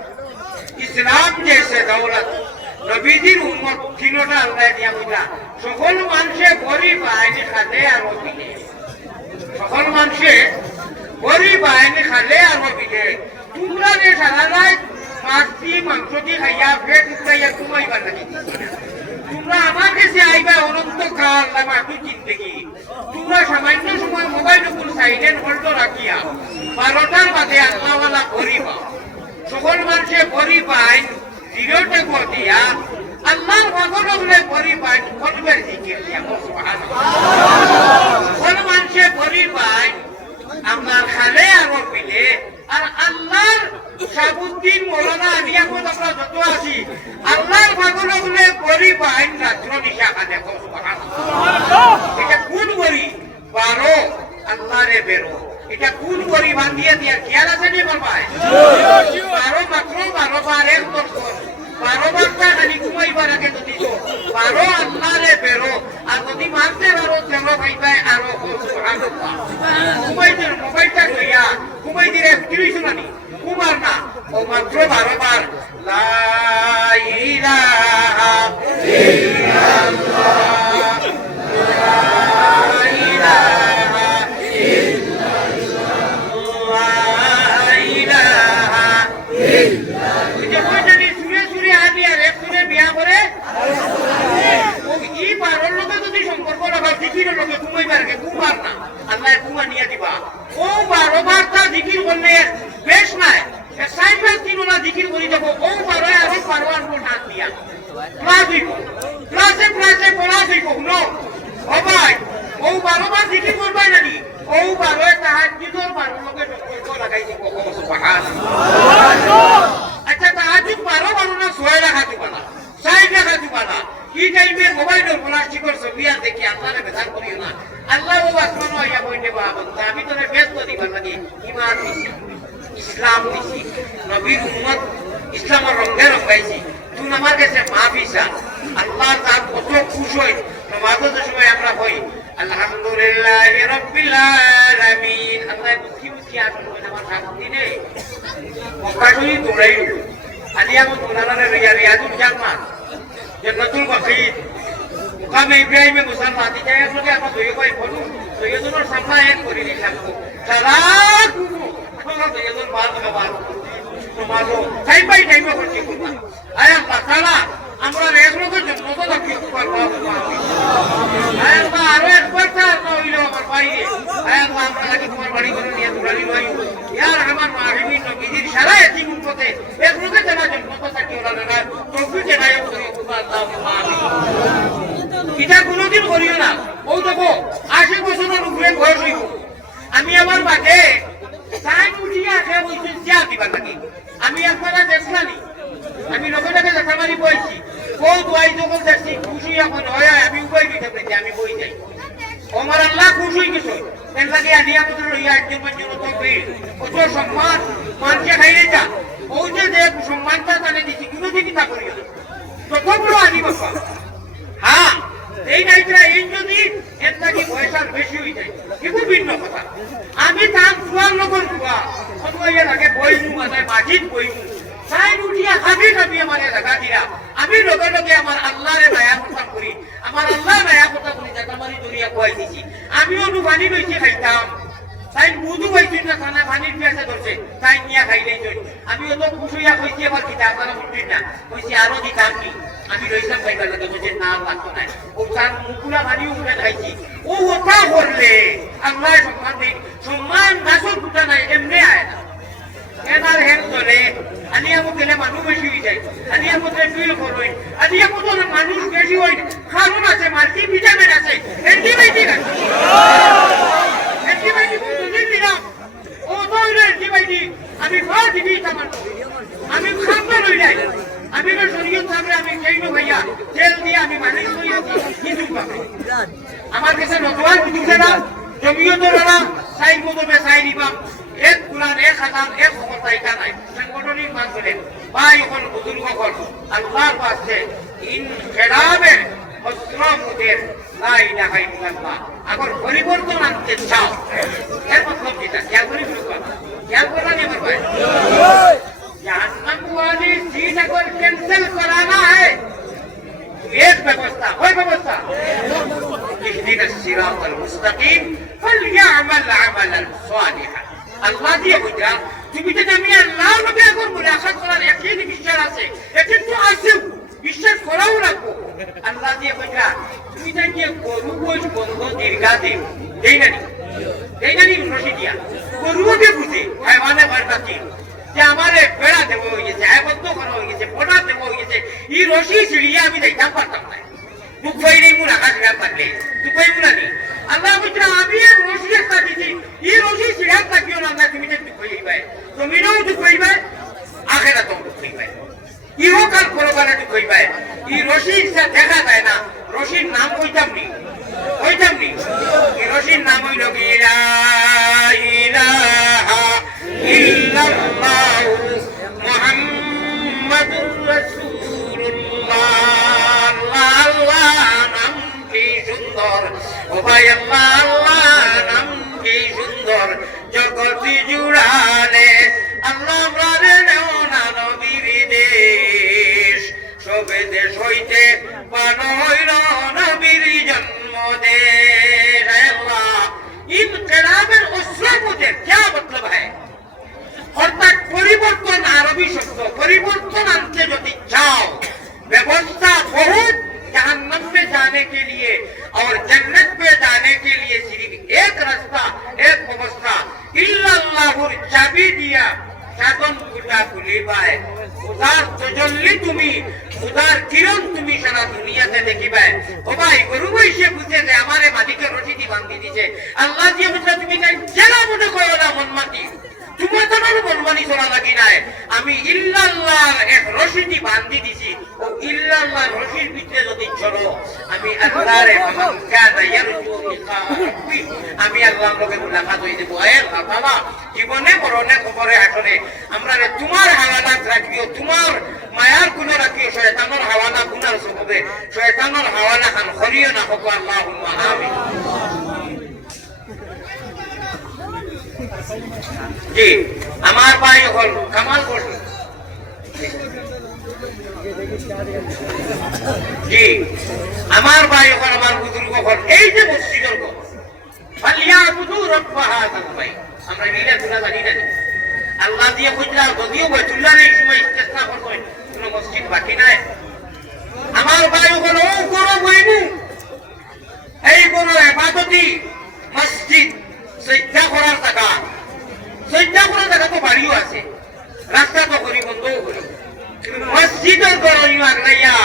ইসলাম जैसे দৌলত নবীজির উম্মত তিনটা আল্লাহ দিয়া বুঝা সকল মানুষে গরিব আইনি খালে আর বিলে সকল মানুষে গরিব আইনি খালে আর বিলে তোমরা যে সারা রাত মাছটি মাংসটি খাইয়া পেট উঠাইয়া ঘুমাইবার নাকি তোমরা আমার কাছে আইবা অনন্তকাল লামাটু জিন্দগি তোমরা সামান্য সময় মোবাইল উপর সাইলেন্ট হোল্ড রাখিয়া 12টার বাদে আল্লাহওয়ালা করিবা সকল মানুষে করি পাই জিরোটে দিয়া আল্লাহর পাগল হলে করি পাই কলবের জিকির দিয়া সকল মানুষে করি পাই আমার খালে আর পিলে আর আল্লাহর সাবুদ্দিন মৌলানা আলিয়াকুদ আমরা যত আছি আল্লাহর পাগল হলে করি পাই রাত্র নিশা খানে এটা কোন করি 12 আল্লাহরে বেরো এটা কোন করি বান্ধিয়ে দিয়া খেয়াল আছে নি বাবায় 12 মাত্র 12 বার এক বছর 12 বারটা খালি ঘুমাইবার আগে যদি 12 আল্লাহরে বেরো আর যদি মানতে পারো তেমন ভাইবাই আরো সুবহানাল্লাহ ঘুমাইতে মোবাইলটা লইয়া ঘুমাই দিলে উঠিস না নি ঘুমার না ও মাত্র 12 বার লা ইলাহা ইল্লাল্লাহ আচ্ছা তাহাজুদ 12 না 6 রাখা দিবানা 6 রাখা দিবানা কি টাইমে মোবাইলের প্লাস্টিকের ছবি আর দেখি আল্লাহরে বেজার করিও না আল্লাহ ও আসমানো আইয়া বইতে বাবা আমি তোরে ব্যস্ত দিবা মানে ঈমান দিছি ইসলাম দিছি নবীর উম্মত ইসলামের রঙে রঙাইছি তুই আমার কাছে মাফিসা আল্লাহ তার কত খুশি হয় নামাজের সময় আমরা কই আলহামদুলিল্লাহি রাব্বিল আলামিন আল্লাহ মুখি মুখি আসল আমার শান্তি নেই মক্কাশরী দৌড়াই আলিয়ামত মুনারারে রিয়াজুল জান্নাত জান্নাতুল বাকিত মুকামে ইব্রাহিমে মুসলমান দিতে আসলে আমরা দুই কই বলু দুইজনের সামনে এক করে নিলাম সারা গুরু আমরা দুইজন বাদ খাবার তোমারও টাইম বাই টাইম করতে করবা আয় আল্লাহ তাআলা আমরা রেগুলোকে জন্মত রাখি করব আয় আল্লাহ আরো একবার তার হইলো আমার বাইরে আয় আল্লাহ আমরা লাগি তোমার বাড়ি করে নিয়ে দুরালি ভাই ইয়া রহমান রাহিমিন নবীর সারা এতিম উম্মতে এগুলোকে জানা জন্মত থাকি ওরা না তৌফিক এনায়েত করি আল্লাহুম্মা আমিন এটা কোনোদিন করিও না ও দেখো 80 বছরের উপরে বয়স হইব আমি আমার বাকে টাইম উঠিয়া খেয়ে বলছি চা দিবার লাগে আমি একবার দেখলানি আমি লোকেটাকে দেখা মারি বইছি কোন দোয়াই যখন দেখছি খুশি এখন হয় আমি উপায় দিতে পেরেছি আমি বই যাই আমার আল্লাহ খুশি হয়ে গেছে এর লাগে আনিয়া তোর লইয়া একজন জন্য তো কত সম্মান মানকে খাইলে যা ওই যে সম্মানটা জানে দিছি কোনোদিনই তা করিও না তত বড় আনি বাবা হ্যাঁ এই নাইটা এই যদি এর নাকি পয়সার বেশি হয়ে যায় কিন্তু ভিন্ন কথা আমি তার ফুয়ার লোকের ফুয়া অথবা এর আগে বই মানে মাঝিত বই তাই উঠিয়া খাবি খাবি আমার জায়গা দিয়া আমি লগে লগে আমার আল্লাহরে মায়া কথা করি আমার আল্লাহ মায়া কথা করি জায়গা মারি দরিয়া কয় দিছি আমিও পানি লইছি খাইতাম তাই বুধু পাইছি না খানা পানির পেঁচে ধরছে তাই নিয়া খাইলেই চল আমি অত খুশিয়া কইছি আবার কিতা আপনারা বুঝলেন না কইছি আরো দিতাম কি আমি রইতাম খাইবার লাগে বলছে না লাগতো না ও তার মুকুলা পানি উপরে খাইছি ও ওটা করলে আল্লাহ সম্মান দিন সম্মান গাছর ফুটা নাই এমনি আয় না এনার হেন চলে আনিয়ামত গেলে মানুষ বেশি হয়ে যায় আনিয়ামত ফিল করবেন আনিয়ামত মানুষ বেশি হয় কারণ আছে মাল্টি ভিটামিন আছে অ্যান্টিবায়োটিক আছে অ্যান্টিবায়োটিক দিবি আমার আমি খামটা লই নাই আমি না শরীয়ত সামনে আমি কেইনো ভাইয়া জেল দিয়ে আমি মালিক হইয়াছি কিছু পাবে আমার কাছে নতুন কিছু না জমিয়তের না সাই মদবে সাই নিবা এক কুরআন এক হাজার এক ক্ষমতা এটা নাই সাংগঠনিক মান বলেন ভাই এখন বুজুর্গ কর আল্লাহর পাশে ইন খেলাবে অস্ত্রমুদের লা ইলাহা ইল্লাল্লাহ আগর পরিবর্তন আনতে চাও এর মতলব এটা খেয়াল করি বুঝবা খেয়াল করা নেই আমার ভাই जहन्नम वाली सीट अगर कैंसिल कराना है एक व्यवस्था कोई व्यवस्था इहदिना सिरातल मुस्तकीम फलयअमल अमलन सालिहा আল্লাহ দিয়ে বুঝা তুমি যদি আমি আল্লাহর নবী এখন মুলাকাত করার একদিন বিশ্বাস আছে একদিন তো আছে বিশ্বাস করাও রাখো আল্লাহ দিয়ে বুঝা তুমি যদি গরু গোশ বন্ধ দীর্ঘা দেব দেই না রশি দিয়া গরুকে বুঝে হায়ওয়ানে বারকাতি যে আমারে বেড়া দেব হয়ে গেছে আবদ্ধ করা হয়ে গেছে পড়া দেব হয়ে গেছে এই রশি ছিড়িয়ে আমি দেখতাম পারতাম না তুই কই নেই মুন আকাশ গা পারলে তুই কই মুনা নি আল্লাহ বুঝরা আমি আর রশি একটা দিছি এই রশি ছিড়া থাকিও না না তুমি তুই কই ভাই তুমি নাও তুই কই ভাই আখেরা তো তুই ভাই ইহো কাল করবানা তুই কই ভাই এই রশি দেখা যায় না রশির নাম কইতাম নি এই রশির নাম হইল গিরা ইলাহা ইল্লাল্লাহু মুহাম্মাদুর রাসূলুল্লাহ আল্লাহ নাম কি সুন্দর ও ভাই আল্লাহ নাম কি সুন্দর জগৎ জুড়ালে আল্লাহ প্রাণে নেও না নবীর দেশ সবে দেশ হইতে পান হইল নবীর জন্মদেশ আল্লাহ ইনকিলাবের উসলামুদের क्या मतलब है অর্থাৎ পরিবর্তন আরবি শব্দ পরিবর্তন আনতে যদি চাও व्यवस्था बहुत जहन्नम में जाने के लिए और जन्नत में जाने के लिए सिर्फ एक रास्ता एक व्यवस्था इल्लल्लाहुर चाबी दिया সাধন কুটা খুলিবাই উদার তজল্লি তুমি উদার কিরণ তুমি সারা দুনিয়াতে দেখিবাই ও ভাই গরু বইসে বুঝে যে আমারে মালিকের রশিদি বাঁধি দিছে আল্লাহ দিয়ে বুঝা তুমি তাই জেলা মনে করো না মন মাটি তোমার তো মনমানি করা লাগি নাই আমি ইল্লাল্লাহর এক রশিদি বাঁধি দিছি ও ইল্লাল্লাহর রশির ভিতরে যদি চলো আমি আল্লাহর কানা ইয়ারজু লিকা রাব্বি আমি আল্লাহর লগে মুলাকাত হই দেব এ আল্লাহ জীবনে মরণে খবরে হাসরে আমরা তোমার হাওয়ালাত রাখিও তোমার মায়ার গুণ রাখিও শয়তানের হাওয়ালা গুনার সববে শয়তানের হাওয়ালা খান খরিও না হকো আল্লাহুম্মা আমিন জি আমার ভাই হল কামাল করছে জি আমার ভাই হল আমার বুজুর্গ হল এই যে মসজিদের গো ফালিয়াবুদু রাব্ব হাযাল বাইত আমরা নিলে তুলা জানি না আল্লাহ দিয়ে কইলা যদিও বাইতুল্লাহ এই সময় ইস্তেসনা করবেন কোনো মসজিদ বাকি নাই আমার ভাই হল ও করো বইবু এই কোন ইবাদতি মসজিদ সজ্জা করার টাকা তো বাড়িও আছে রাস্তা তো করি বন্ধও করি মসজিদের গরই মাগলাইয়া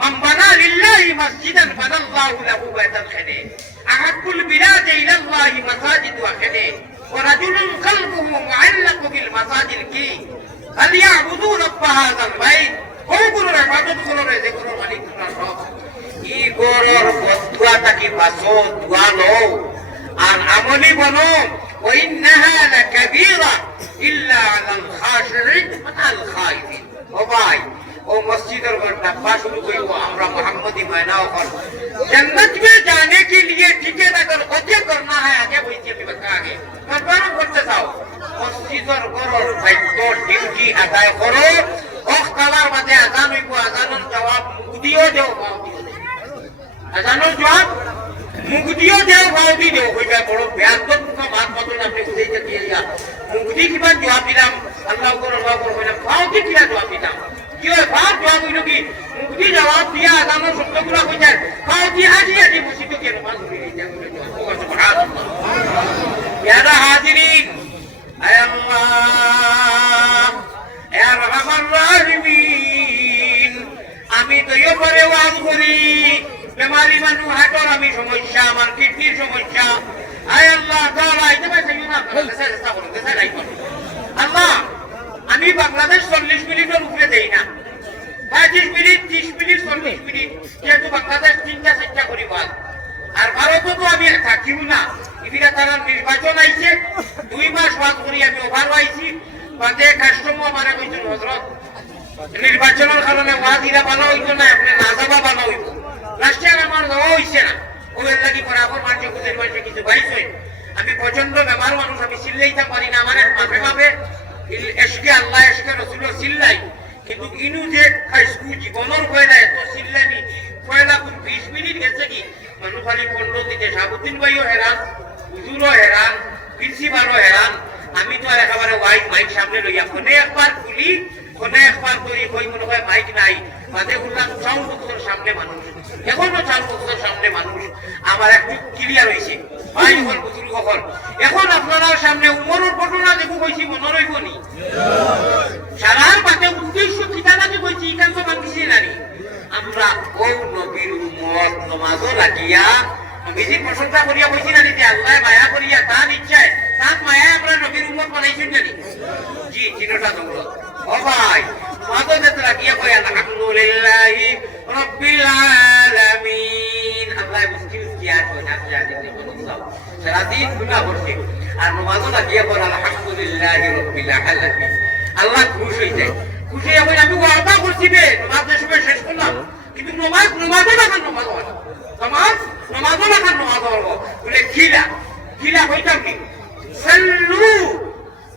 মান বানা লিল্লাহি মসজিদান বানাল্লাহু লাহু বাইতান খানে আহাকুল বিলাদ ইলাল্লাহি মাসাজিদ ওয়া খানে ওয়া রাজুলুন কলবুহু মুআল্লাকু বিল মাসাজিদ কি ফালিয়াবুদু রাব্ব হাযাল বাইত ও গুরুর ইবাদত কররে যে গুরুর মালিক তোমার রব ই গরর বদুয়া তাকি বাসো দুয়া লও আর আমলি বনো وإنها لكبيرة إلا على الخاشعين والخائفين ও ভাই ও মসজিদের ঘরটা পাশ শুরু কইব আমরা মোহাম্মदी महीना और जन्नत में जाने के लिए टिकट अगर होते करना है आगे वही भी बता आगे कंफर्म करते जाओ মসজিদের ঘরের দায়িত্ব ডিউটি আদায় করো ওখ কালার মধ্যে আজান হইব আজানের জবাব মুদিও দেও আজানের জবাব মুগদিও দেও ভাউদি দেও কইবা বড় বেয়াদব মুখা মাত মতন আপনি বুঝাইতে দিয়ে যা মুগদি কিবা জবাব দিলাম আল্লাহ কইলাম ভাউদি কিবা জবাব দিলাম কি হয় ভাব জবাব হইল কি মুগদি জবাব দিয়া আদানো শব্দগুলো কইছে ভাউদি আজি বসিত কে নামাজ পড়ি যা কইলো সুবহানাল্লাহ ইয়া হাজিরিন আয় আল্লাহ ইয়া রাহমান রাহিমিন আমি তো ইও পরে ওয়াজ করি বেমারি মানুষ হাঁটার আমি সমস্যা আমার কিডনির সমস্যা আয় আল্লাহ তাআলা এটা পাইছে না চেষ্টা করুন চেষ্টা নাই করুন আল্লাহ বাংলাদেশ 3-4টা পরিবার আর ভারতও তো আমি থাকিও না এদিকে তারা নির্বাচন আইছে 2 মাস বাদ করি আমি ওভার আইছি বাদে কাস্টমার মারা কইছিল হযরত নির্বাচনের কারণে ওয়াজিরা ভালো হইতো না আপনি না যাবা ভালো হইতো লাস্টে আমার যাওয়া হইছে না ওদের লাগি বরাবর মানুষ খুঁজে মানুষ কিছু পাইছে আমি প্রচন্ড বেমার মানুষ আমি চিল্লাইতে পারি না আমার মাপে মাপে এসকে আল্লাহ এসকে রসুল চিল্লাই কিন্তু ইনু যে খাইছু জীবনের কয়লা এত চিল্লানি কয়লা 20 মিনিট গেছে কি মানুষ খালি 15 দিতে সাবুদ্দিন ভাইও হেরান হুজুরও হেরান প্রিন্সিপালও হেরান আমি তো আর একেবারে ওয়াইড মাইক সামনে লইয়া ফোনে একবার খুলি ফোনে একবার করি কই মনে হয় মাইক নাই মাঝে বললাম সাউন্ড বক্সের সামনে মানুষ এখনো সাউন্ড বক্সের সামনে মানুষ আমার একটু ক্লিয়ার হয়েছে ভাই হল বুঝুল কখন এখন আপনারা সামনে উমরের ঘটনা দেখো কইছি মনে রইব নি সারার পাতে উদ্দেশ্য কিতা লাগে কইছি ইকান তো বাংলাদেশি নানি আমরা ও নবীর উম্মত নমাজও লাগিয়া নবীজির প্রশংসা করিয়া কইছি নানি যে আল্লাহ মায়া করিয়া তার ইচ্ছায় তার মায়া আমরা নবীর উম্মত বানাইছেন জানি জি চিন্তা তোমরা ও ভাই নমাজও যেতে লাগিয়া কই আলহামদুলিল্লাহি রাব্বিল আলামিন আল্লাহ মুশকিল কি আর কই না জানি সারাদিন গুনাহ করছে আর নমাজও লাগিয়া কই আলহামদুলিল্লাহি রাব্বিল আলামিন আল্লাহ খুশি হয়ে যায় খুশি হয়ে আমি ওয়াদা করছি রে নমাজের সময় শেষ করলাম কিন্তু নমাজও না বলে খিলা হইতাম কি সাল্লু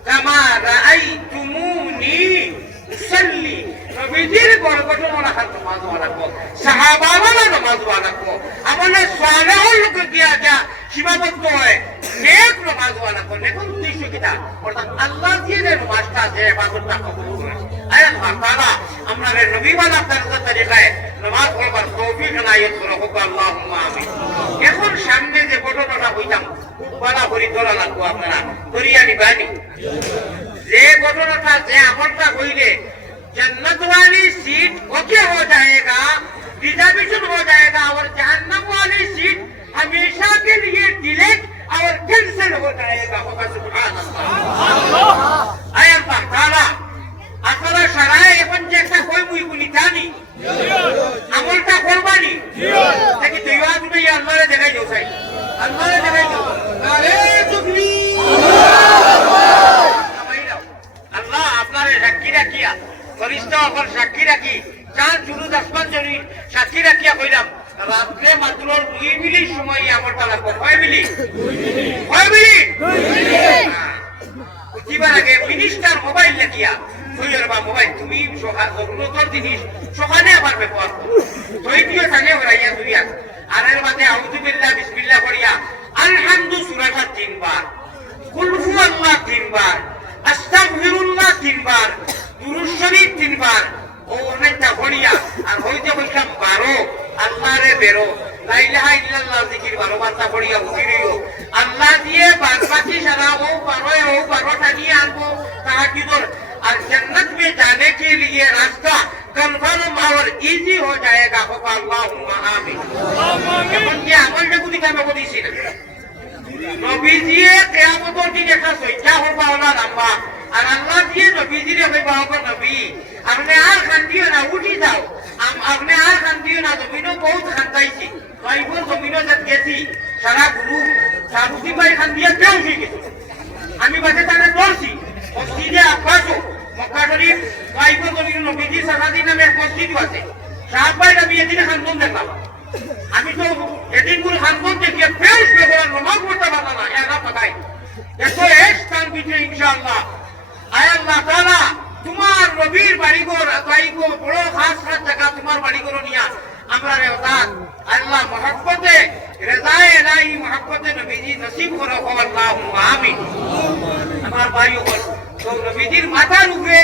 কামা রাআইতুমুনি উসাল্লি নবীজির ঘটনা রাখার নামাজ ওয়ালাকো সাহাবারা নামাজ ওয়ালাকো আমাদের সালেহর লোক দিয়া যা সীমাবদ্ধ হয় নেক নামাজ ওয়ালাকো নেক উদ্দেশ্য কিটা অর্থাৎ আল্লাহ দিয়ে যে নামাজটা যে ইবাদতটা কবুল করে আয় আল্লাহ তাআলা আমরা নবী ওয়ালা তরিকায় নামাজ পড়বার তৌফিক নায়াত করো আল্লাহুম্মা আমিন এখন সামনে যে ঘটনাটা হইতাম বলা করি ধরা লাগবো আপনারা ধরিয়া নিবানি যে ঘটনাটা যে আমলটা হইলে जन्नत वाली सीट ओके हो जाएगा रिजर्वेशन हो जाएगा और जहन्नम वाली सीट हमेशा के लिए डिलेट और कैंसिल हो जाएगा सुभान अल्लाह आय अल्लाह ताला আসলে সারায় এখন যে একটা কই মুই বলি জানি আমলটা করবানি দেখি তুই আজ তুই আল্লাহরে দেখাই যাও সাই আল্লাহরে দেখাই যাও আরে শুকরি আল্লাহ আপনারে সাক্ষী রাখিয়া ফরিস্তা অকল সাক্ষী রাখি চাঁদ জুলুদ আসমান জনি সাক্ষী রাখিয়া কইলাম রাত্রে মাত্র 2 মিনিট সময় আমলটা লাগবে কয় মিনিট উঠিবার আগে মিনিস্টার মোবাইল রাখিয়া তুইর বা মোবাইল তুমি জরুরতর জিনিস সকালে আবার ব্যবহার করো তুই দিও থাকে ওরাইয়া দুইয়া আর এর মধ্যে আউযু বিল্লাহ বিসমিল্লাহ পড়িয়া আলহামদু সূরাটা 3 বার কুল হুয়াল্লাহ 3 বার আস্তাগফিরুল্লাহ 3 বার দুরূদ শরীফ 3 বার ও অনেকটা পড়িয়া আর হইতে হইতাম 12 আল্লাহরে বেরো লা ইলাহা ইল্লাল্লাহ জিকির 12 বার তা পড়িয়া উঠিরিও আল্লাহ দিয়ে বাকি সারা ও 12টা নিয়ে আনবো তাহাজ্জুদের और जन्नत में जाने के लिए रास्ता कन्फर्म और इजी हो जाएगा अल्लाहुम्मा आमीन এখন যে আমলটা গুলি কামে বলিছি না নবীজিয়ে কিয়ামতের দিন একটা সইটা হবা ওলা নাম্বা আর আল্লাহ দিয়ে নবীজিরে হইবা হবে নবী আপনি আর খান্দিও না উঠি যাও আপনি আর খান্দিও না জমিনও বহুত খান্দাইছি কয়েকবার জমিনও যাত গেছি সারা গুরু সাবুতি ভাই খান্দিয়া কেউ উঠে গেছে আমি বাসে তাকে বলছি মসজিদে আব্বাসও মক্কা শরীফ কয়েকবার জমিন নবীজি সারাদিন নামে মসজিদ আছে সাহাবাই নবী এদিনে খানগন দেখলাম আমি তো এদিন গুলো খানগন দেখিয়ে ফেস ব্যবহার নমাজ পড়তে পারলাম না এরা পাকাই এত স্থান পিছিয়ে ইনশাআল্লাহ আয় আল্লাহ তাআলা তোমার নবীর বাড়িঘর তাইগো বড় খাস জায়গা তোমার বাড়িঘর নিয়া আমরা রেওতাত আল্লাহ মহব্বতে রেজায়ে ইলাহি মহব্বতে নবীজি নসিব করো আল্লাহুম্মা আমিন আমার ভাইও বল তো নবীজির মাথার উপরে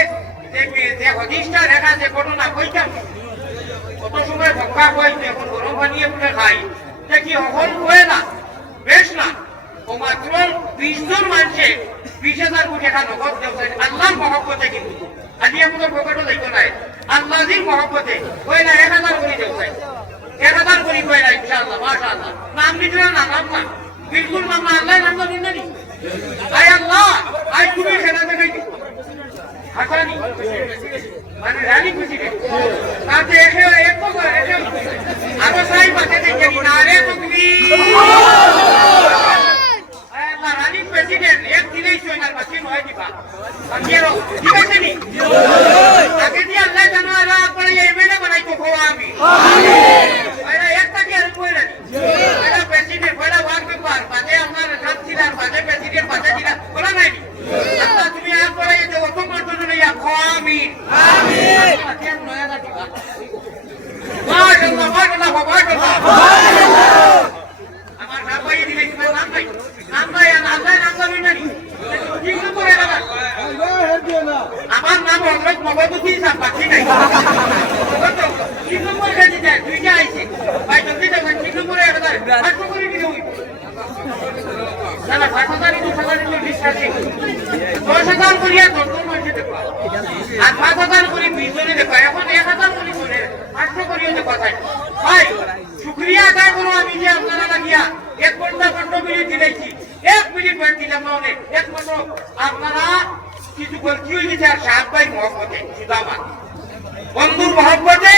যে হাদিসটা লেখা যে ঘটনা কইতাম কত সময় ভক্কা কইতে এখন গরম পানিয়ে পুরে খাই দেখি হল হয় না বেশ না ও মাত্র 20 জন মানুষে 20,000 কোটি টাকা নগদ দেওয়া আল্লাহর মহব্বতে কিন্তু আজ আমাদের পকেটও যাইতো নাই আল্লাহর মহব্বতে কই না 1000 কোটি দেওয়া 1000 কোটি কই না ইনশাআল্লাহ মাশাআল্লাহ নাম নিতে না নাম না বিলকুল নাম আল্লাহ নাম না নিনি আয় আল্লাহ আই তুমি খেলা দেখাই হাসানি মানে রানী খুশি রে তাতে এক আরো ঠিক আছে নি আগে দিয়ে আল্লাহ জানো আল্লাহ করে এমএলএ বানাই তো খাওয়া আমি আরে একটা কি আর কই রাখি এটা প্রেসিডেন্ট বড় ওয়ার্ড মেম্বার বাদে আমার কাউন্সিলর বাদে প্রেসিডেন্ট বাদে দিলা বলা নাই আল্লাহ তুমি আর করে যে অত মাত্র নিয়া খাওয়া আমি আমিন মাশাআল্লাহ মাশাআল্লাহ মাশাআল্লাহ আমার রাবাই দিলে কি নাম নাই আল্লাহ নাম জানি না ঠিক করে রাখা আমার নাম হযরত মহম্মদুদ্দিন সাহেব বাকি নাই কত ঠিক নম্বর কাছে যায় দুইটা আইছে ভাই জলদি দেখেন ঠিক নম্বরে এটা ফাস্ট করে দিও সালা ফাটাদারি তো সালারি তো বিশ্বাসী 10000 করিয়া কত মাসে দেখো আর 5000 করি 20 জনে দেখো এখন 1000 করি বলে 800 করিও দেখো ভাই শুকরিয়া আদায় করো আমি যে আপনারা লাগিয়া 1 ঘন্টা 15 মিনিট দিলেছি 1 মিনিট বাদ দিলাম না অনেক একমাত্র আপনারা কিছু বলছি হয়ে গেছে আর সাহেব ভাই মহব্বতে সুদামা বন্ধুর মহব্বতে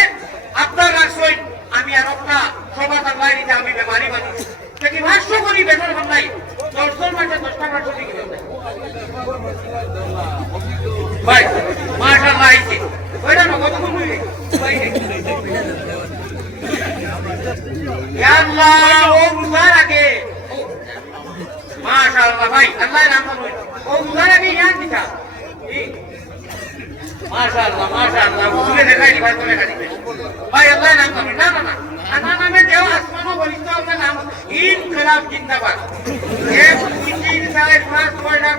আপনার রাখছই আমি আর একটা সভা তাল্লাই দিতে আমি বেমারি মানুষ দেখি ভাষ্য করি বেতন ভান্ডাই 10 মাসে 10টা মাস দিকে ভাই মাশাআল্লাহ আইছে ওইটা না কত কোন ভাই ইয়া আল্লাহ ও বুঝার আগে মাশাআল্লাহ ভাই আল্লাহর নাম বলুন ও বুঝার আগে ইয়াদ দিতা মাশাআল্লাহ মাশাআল্লাহ বুঝলে দেখাই ভাই তো লেখা দিবে ভাই আল্লাহর নাম বলুন না না না আমার নামে দেও আসমানও বলিস তো আপনার নাম ইনকিলাব জিন্দাবাদ এ তিন সাড়ে 5 6 লাখ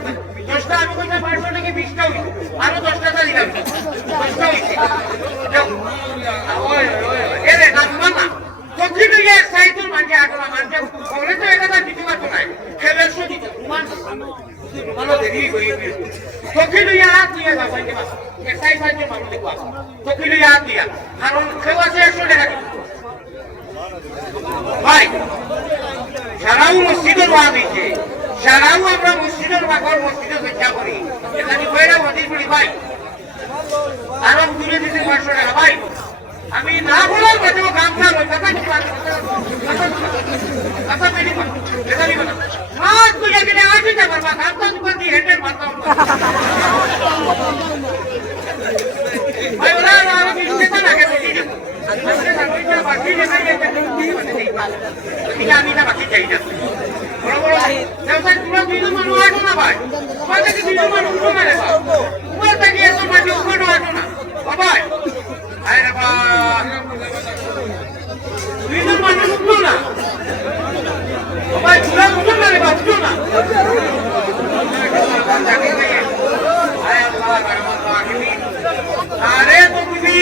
10টা আমি কইতা 500 থেকে 20টা হইছে আরো 10টা দিলাম 10টা হইছে ওই ওই এরে নাম না কতদিন ইয়া সাইতুল মানে আগলা মানে বলে তো এটা কিছু কথা নাই খেলার শুধু মান ভালো দেরি হই কতদিন ইয়া দিয়া যাবে কি মাস এটাই সাইতে মানুষ দেখো কতদিন ইয়া দিয়া কারণ খেলা আছে 100 টাকা ভাই সারাও মসজিদের ওয়াজ হইছে সারাও আমরা মসজিদের বাগর মসজিদে দেখা করি এখানে কইরা মসজিদ পড়ি ভাই আরো দূরে দিতে 500 টাকা ভাই আমি না বলার কথা কাম না হয় কথা কি কথা বেরি কথা এখানে বলা মাছ তুই এখানে আসি যা বাবা কামটা তুই দি হেডের মারতাম ভাই ওরা আমি চিন্তা না করে দিই আমি না বাকি চাই না বড় বড় ব্যবসায় পুরো দুইজন মানুষ আসো না ভাই তোমার কাছে দুইজন মানুষ উঠো না রে তোমার কাছে এত মানুষ উঠো আসো না বাবা আরে বাবা দুইজন মানুষ উঠো না ভাই পুরো উঠো না রে বাবা উঠো না আরে তো তুমি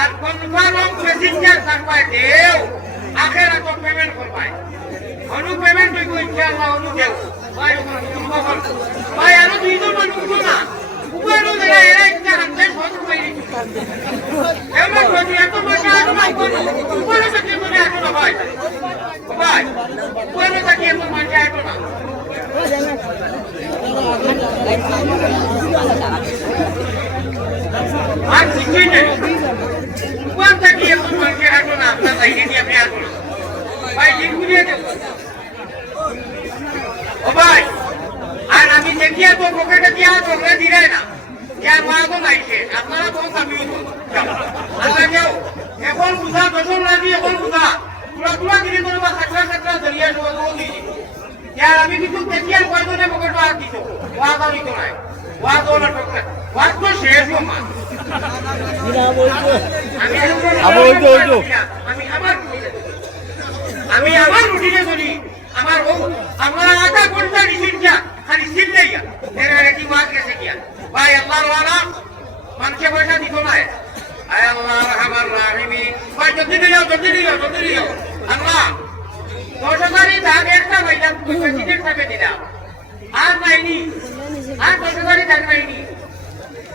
আর কনফার্ম প্যাসেঞ্জার থাকবাই দেও আখেরা তো পেমেন্ট করবাই অনু পেমেন্ট হইব ইনশাআল্লাহ অনু দেও ভাই ভাই আর দুইজন মানুষ না উপরও দেয়া এরা একটা হাতে সব কই এমন যদি এত পয়সা আসো না উপরে থেকে মনে আসো না ভাই ভাই উপরে থেকে এত মনে আসো না আর কিছুই নেই উপর থেকে এত মনে আসো না আপনার লাইনে দিয়ে আপনি আসো না ভাই ঠিক বুঝিয়ে দেব ও ভাই আর আমি দেখিয়া তো পকেটে দিয়া তোমরা দিলে না কে মাগো নাইছে আপনারা বহুত আমিও আল্লাহ যাও এখন বুঝা দশম লাগি এখন বুঝা পুরা পুরা দিলে তো বা খাটলা খাটলা দরিয়া সব তো দিই यार আমি কিন্তু দেখিয়া কয়জনে পকেটে আর দিছো ওয়াদা দিতো নাই ওয়াদা না টকলা ওয়াদ তো শেষ হো মা আমি আমার রুটিনে বলি আমার ও আমরা আধা ঘন্টা রিসিনটা খালি সিল দেইয়া এর কি ওয়াজ কেসে কিয়া ভাই আল্লাহর ওয়ালা মানুষে পয়সা দিত না আয় আল্লাহ রহমান রহিমি ভাই জলদি দিও আল্লাহ 10,000 দাগ একটা ভাইলাম প্রেসিডেন্ট সাহেব দিলাম আর নাইনি আর 10,000 দাগ নাইনি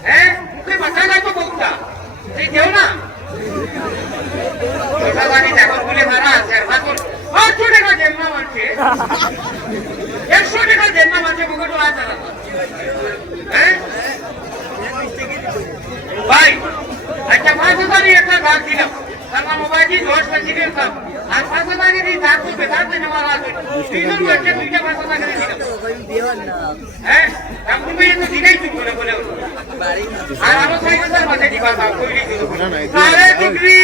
হ্যাঁ মুখে মাথা না তো বলতা এই দেও না 10,000 দাগ বলে মারা আছে আর বাকি 800 টাকা দেন না মানছে 100 টাকা দেন না মানছে মুখে তো আছে না হ্যাঁ ভাই আচ্ছা 5,000 একটা দাগ দিলাম তার মোবাইল 10 প্রেসিডেন্ট সাহেব আর 5,000 টাকা দিয়ে তার তো বেকার দেন আমার আছে তিনজন বলছে দুইটা 5,000 টাকা দিয়ে হ্যাঁ আপনি মেয়ে তো দিলেই চুপ করে বলে আর আমার 6,000 মাঝে দিবা দাও কইলি দিও আরে ডিগ্রি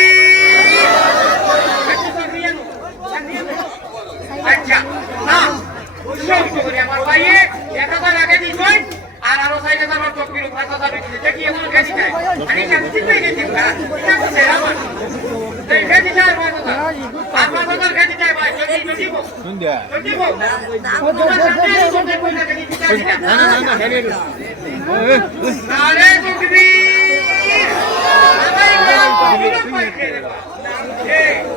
আচ্ছা না সব করে আমার ভাইয়ে 1,000 আগে দিছই আর আরো 6,000 আমার চক্কির 5,000 দিতে দেখি এমন কেজি যায় আমি জানতে পেয়ে গেছি না এটা তো সেরা আমার এই কেজি যায় 5,000 কেজি যায় ভাই যদি দিব শুনদা দিব না আরে টুকরি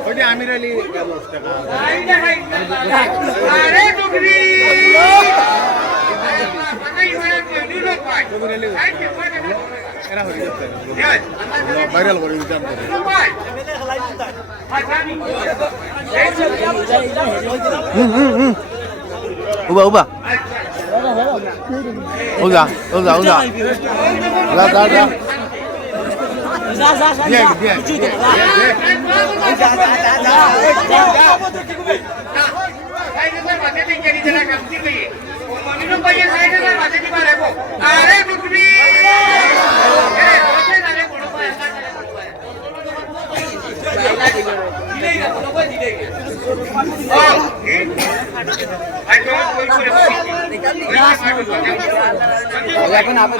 ওই আমির আলী 10 টাকা আরে টুকরি ভাইরাল করে দিতাম উবা উবা ওজা ওজা ওজা যা যা যা দিয়া দিয়া আরে টুকরি এখন আপনি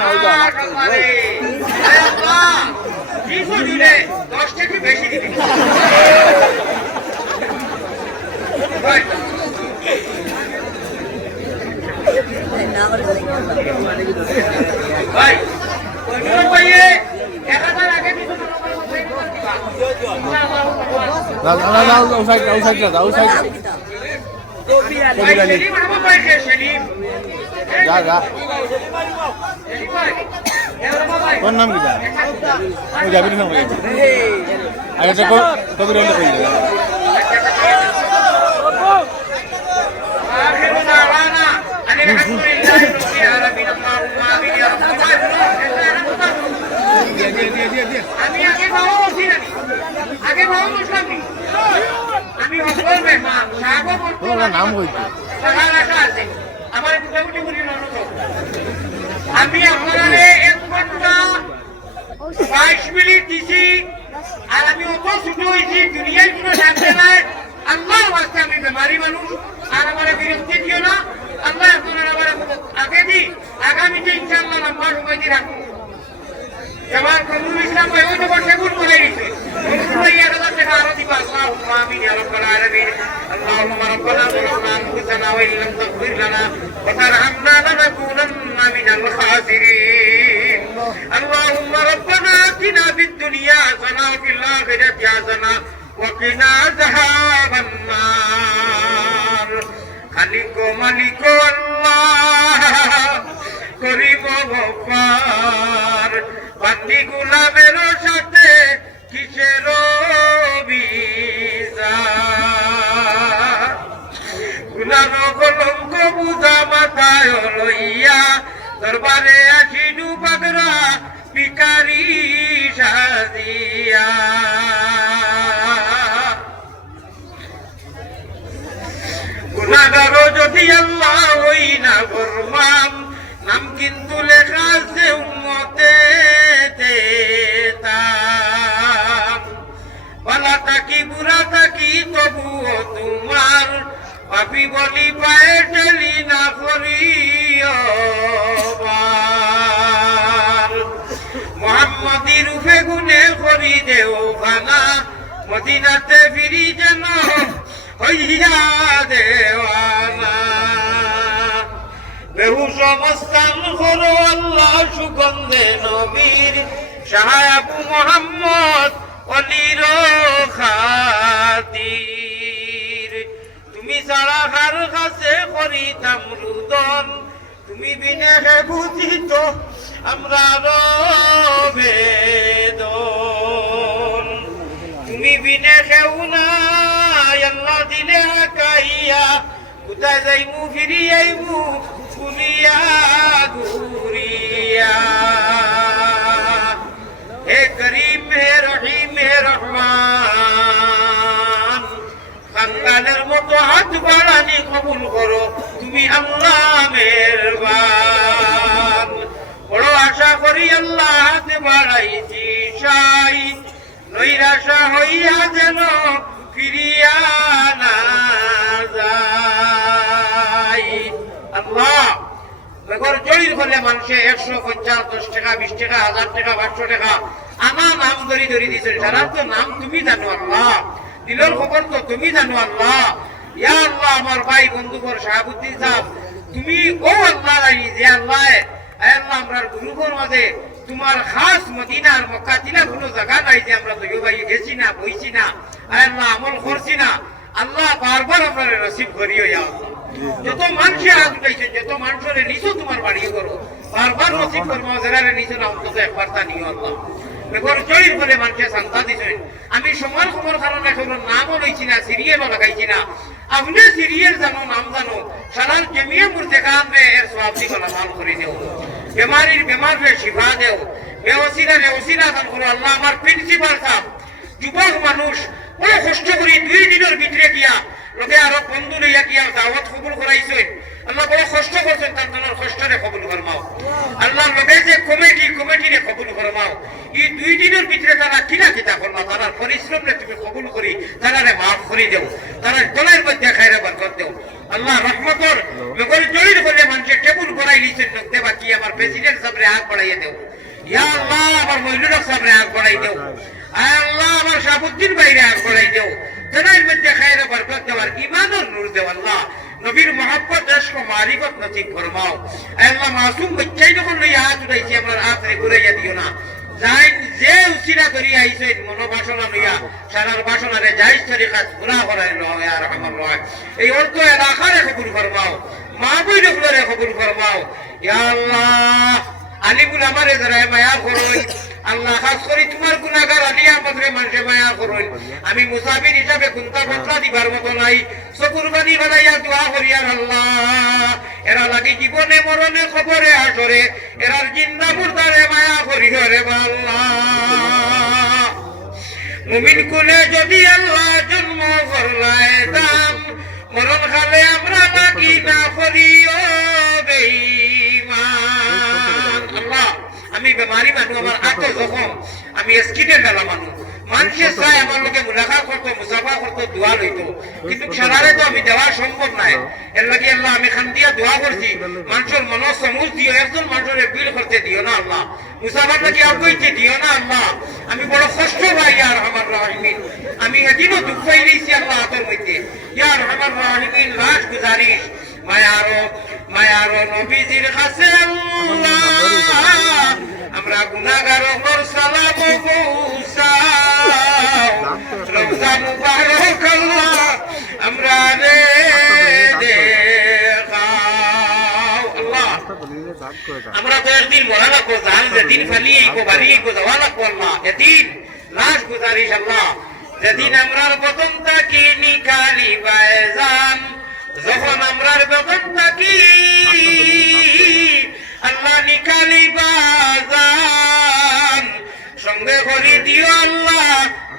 কিছু দিলে 10 থেকে বেশি দিবে ভাই ভাইয়ে 1,000 আগে দিতে যা যা তোর নাম কি ওই যাবি না আগে কবির আমি আগে বাবা বলছি না আগে বাবা বলছিলাম আমি হকল মেহমান সাগো বলতো নাম হইছে সাগা রাখা আছে আমার মোটামুটি বলি ননদ আমি আপনারা 1 ঘন্টা 22 মিনিট দিছি আর আমি অত ছোট হয়েছি দুনিয়ায় কোনো জানতে নাই আল্লাহর ওয়াস্তে আমি বেমারি মানুষ আর আমার বিরক্তি দিও না আল্লাহ আপনারা আমার আগে দি আগামীতে ইনশাআল্লাহ নাম্বার হুমাইতে রাখুন জওয়ান কবুল ইসলাম ভাই ওই তো বসে গুড করে দিছে ভাই 1000 টাকা আরো দিবা আল্লাহুম্মা আমিন ইয়া রাব্বাল আলামিন আল্লাহুম্মা রাব্বানা যালামনা আনফুসানা ওয়া ইল্লাম তাগফির লানা ওয়া তারহামনা লানাকুনান্না মিনাল খাসিরিন আল্লাহুম্মা রাব্বানা আতিনা ফিদ দুনিয়া হাসানা ওয়া ফিল আখিরাতি হাসানা ওয়া কিনা আযাবান নার খালিক ও মালিক আল্লাহ করিম গফফার বান্দি গোলামের সাথে কিসের গুলাম কলঙ্ক বুঝা মাথায় লইয়া দরবারে আসিনু পাগরা ভিখারি সাজিয়া গুনাহগার যদি আল্লাহ হই না ফরমান নাম কিন্তু লেখা আছে উম্মতে বালা থাকি বুড়া থাকি তবুও তোমার পাপি বলি পায়ে ঠেলি না করিও মোহাম্মদী রূপে গুনে করি দেও খানা মদিনাতে ফিরি যেন হইয়া দেওয়ানা বেহুশ অবস্থান করো আল্লাহ সুগন্ধে নবীর সাহায় আবু মোহাম্মদ অলির খাতির তুমি ছাড়া কার কাছে করিতাম রুদন তুমি বিনে হে বুঝিত আমরা বেদন তুমি বিনে খেউ না আল্লাহ দিলে কাইয়া কোথায় যাইমু ফিরি আইমু ঘুরিয়া ঘুরিয়া হে করিম হে রহিম হে রহমান মতো হাত বাড়ানি কবুল করো তুমি আল্লাহ মেহেরবান। বড় আশা করি আল্লাহ হাত বাড়াইছি সাই, নৈরাশা হইয়া যেন ফিরিয়া না যায়। আল্লাহ বেগর জড়ির হলে মানুষে 150, 10 টাকা, 20 টাকা, 1000 টাকা, 500 টাকা আমার নাম ধরি ধরি দিচ্ছেন। সারা তো নাম তুমি জানো আল্লাহ, দিলের খবর তো তুমি জানো আল্লাহ। ইয়া আল্লাহ, আমার ভাই বন্ধুবর শাহাবুদ্দিন সাহেব, তুমি ও আল্লাহ যে আল্লাহ আল্লাহ আমরার গ্রুপের মাঝে তোমার খাস মদিনার মক্কা তিলা কোনো জায়গা নাই যে আমরা তো ভাই গেছি না, বইছি না, আল্লাহ আমল করছি না। আল্লাহ বারবার আমরা নসিব করিও ইয়া আল্লাহ। যত মানুষের হাত উঠাইছে, যত মানুষের নিচো তোমার বাড়ি করো, বারবার নসিব করবো যারা নিচো না অন্তত একবার তা নিও আল্লাহ। বেগর জয়ীর বলে মানুষের শান্তা দিছেন। আমি সময় খবর কারণে কোনো নামও লইছি না, সিরিয়ালও লাগাইছি না। আপনি সিরিয়াল জানো, নাম জানো, সারার জমিয়ে মুর দেখা আনবে এর সব দিক ভাল করে দেও। বেমারির বেমার শিফা দেও, বেওসিলা রেওসিলা দান করো আল্লাহ। আমার প্রিন্সিপাল সাহেব যুবক মানুষ বড় কষ্ট করি 2 দিনের ভিতরে গিয়া লোকে আরো বন্ধু লইয়া গিয়া দাওয়াত কবুল করাইছেন। আল্লাহ বড় কষ্ট করছেন, তার জন্য কষ্টরে কবুল ফরমাও আল্লাহ। লোকে যে কমিটিরে কবুল ফরমাও। এই 2 দিনের ভিতরে তারা কিনা কিতা করলো, তারা পরিশ্রমে তুমি কবুল করি তারারে মাফ করে দেও, তারা দলের মধ্যে খায়রে বরকত দেও আল্লাহ। রহমতর বেগর জড়ির বলে মানুষের টেবুল করাই নিছেন লোকতে, বাকি আমার প্রেসিডেন্ট সাহেবরে হাত বাড়াইয়ে দেও ইয়া আল্লাহ। আমার মইনুল হক সাহেবরে হাত বাড়াই দেও আল্লাহ। আমার শাহাবুদ্দিন ভাইরে হাত বাড়াই দেও, দলের মধ্যে খায়রে বরকত দেওয়ার ইমানের নূর দেও আল্লাহ। নবীর মহব্বত ইশক মারিফত নসিব ফরমাও আল্লাহ। মাসুম বাচ্চাই যখন লইয়া হাত উঠাইছি আমার হাতরে ঘুরাইয়া দিও না। যাইন যে উসিলা করিয়া আইছেন মনোবাসনা লইয়া সারার বাসনারে জায়েজ তরিকাত গুনাহ করাইল ইয়া রাহমান রহিম। এই অর্থ এলাকারে কবুল ফরমাও, মা বইন গুলোরে কবুল ফরমাও ইয়া আল্লাহ। আলিমুল আমারে যারা মায়া করুন আল্লাহ, খাস করে তোমার গুনাহগার আলী আমাদের মানুষে মায়া করুন। আমি মুসাফির হিসাবে কুন্তা বদলা দিবার মতো নাই, চকুর বাণী বানাইয়া দোয়া করি আর আল্লাহ। এরা লাগি জীবনে মরণে খবরে আসরে এরার জিন্দা মুর্দারে মায়া করি রে আল্লাহ। মুমিন কুলে যদি আল্লাহ জন্ম করলায় দাম, মরণ খালে আমরা লাগি না করিও বেঈমান আল্লাহ। আমি বেমারি মানুষ, আমার আতো জখম, আমি স্কিডে ফেলা মানুষ। মানুষের চাই আমার লোকে মুলাকাত করতো, মুসাফা করতো, দোয়া লইতো, কিন্তু সারারে তো আমি দেওয়া সম্ভব নাই। এর লাগে আল্লাহ আমি খান দিয়া দোয়া করছি, মানুষের মন সমুজ দিও, একজন মানুষের বিল করতে দিও না আল্লাহ। মুসাফার নাকি আগুইতে দিও না আল্লাহ। আমি বড় কষ্ট পাই ইয়া রহমান রাহিমিন। আমি এদিনও দুঃখ পাইলেছি আল্লাহ হাতের মধ্যে ইয়া রহমান রাহিমিন। লাশ গুজারিশ মায়ারো নবীজির কাছে আল্লাহ, আমরা গুনাহগার ওপর সালাম পৌঁছাও। রমজান মুবারক আল্লাহ আমরা রে দেখাও আল্লাহ। আমরা তো একদিন মরা লাগবো, জান যেদিন ফালিয়ে বাড়ি যাওয়া লাগবো আল্লাহ। এদিন লাশ গুজারিশ আল্লাহ, যেদিন আমরার প্রথম তাকি নিকালি বাইজান, যখন আমরার বেতন থাকি আল্লাহ নিকালি বাজান, সঙ্গে করে দিও আল্লাহ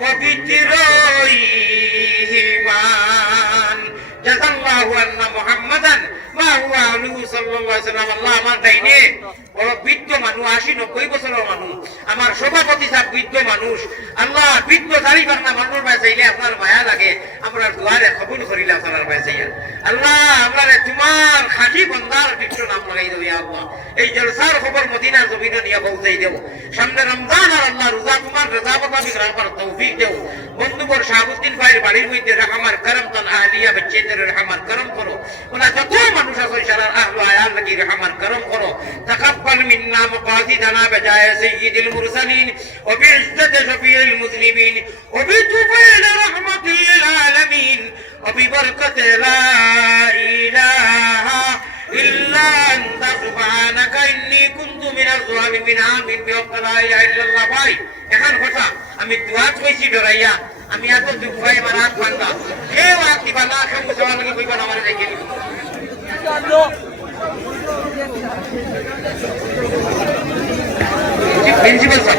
পবিত্র ঈমান। জাযাল্লাহু আন্না মুহাম্মাদান মা হুয়া আলাইহি সাল্লাল্লাহু আলাইহি ওয়াসাল্লাম। আল্লাহ আমার ডাইনে বড় বৃদ্ধ মানুষ, 80-90 বছরের মানুষ, আমার সভাপতি সাহেব বৃদ্ধ মানুষ। আল্লাহ বৃদ্ধ দাঁড়ি বাংলা মানুষ চাইলে আপনার মায়া লাগে, আমরা দুয়ারে কবুল করিলে আপনার মায়া চাইয়া আল্লাহ। আমরা তোমার খাঁটি বন্দার বৃদ্ধ নাম লাগাই দেব ইয়া আল্লাহ। এই জলসার খবর মদিনার জমিনে নিয়ে পৌঁছাই দেব। সামনে রমজান আর আল্লাহ রোজা তোমার রোজা মোতাবিক রাখার তৌফিক দেও। বন্ধুবর শাহাবুদ্দিন ভাইয়ের বাড়ির মধ্যে রহমার করম, তান আহলিয়া বাচ্চাদের রহমার করম করো। ওনা যত মানুষ আছে সারা আহলু আয়াল লাগি রহমার করম করো। তাকাব্বাল মিন্না মাকাসিদানা বিজায়ে সাইয়্যিদিল মুরসালিন ওয়া বিইজ্জতি শফিইল মুযনিবিন ওয়া বিতুফাইল রাহমাতিল লিল আলামিন ওয়া বিবরকাতি লা ইলাহা ইল্লা আনতা সুবহানাকা ইন্নী কুনতু মিনাজ জালিমিন। আমিন বিওয়াক্তি লা ইলাহা ইল্লাল্লাহ। ভাই এখন কথা আমি দোয়া কইছি ডরাইয়া, আমি এত দুঃখ ভাই আমার হাত ভাঙা কেউ হাত দিবা না, কেউ মুসলমান লাগে কইবা না আমার দেখে দিব প্রিন্সিপাল স্যার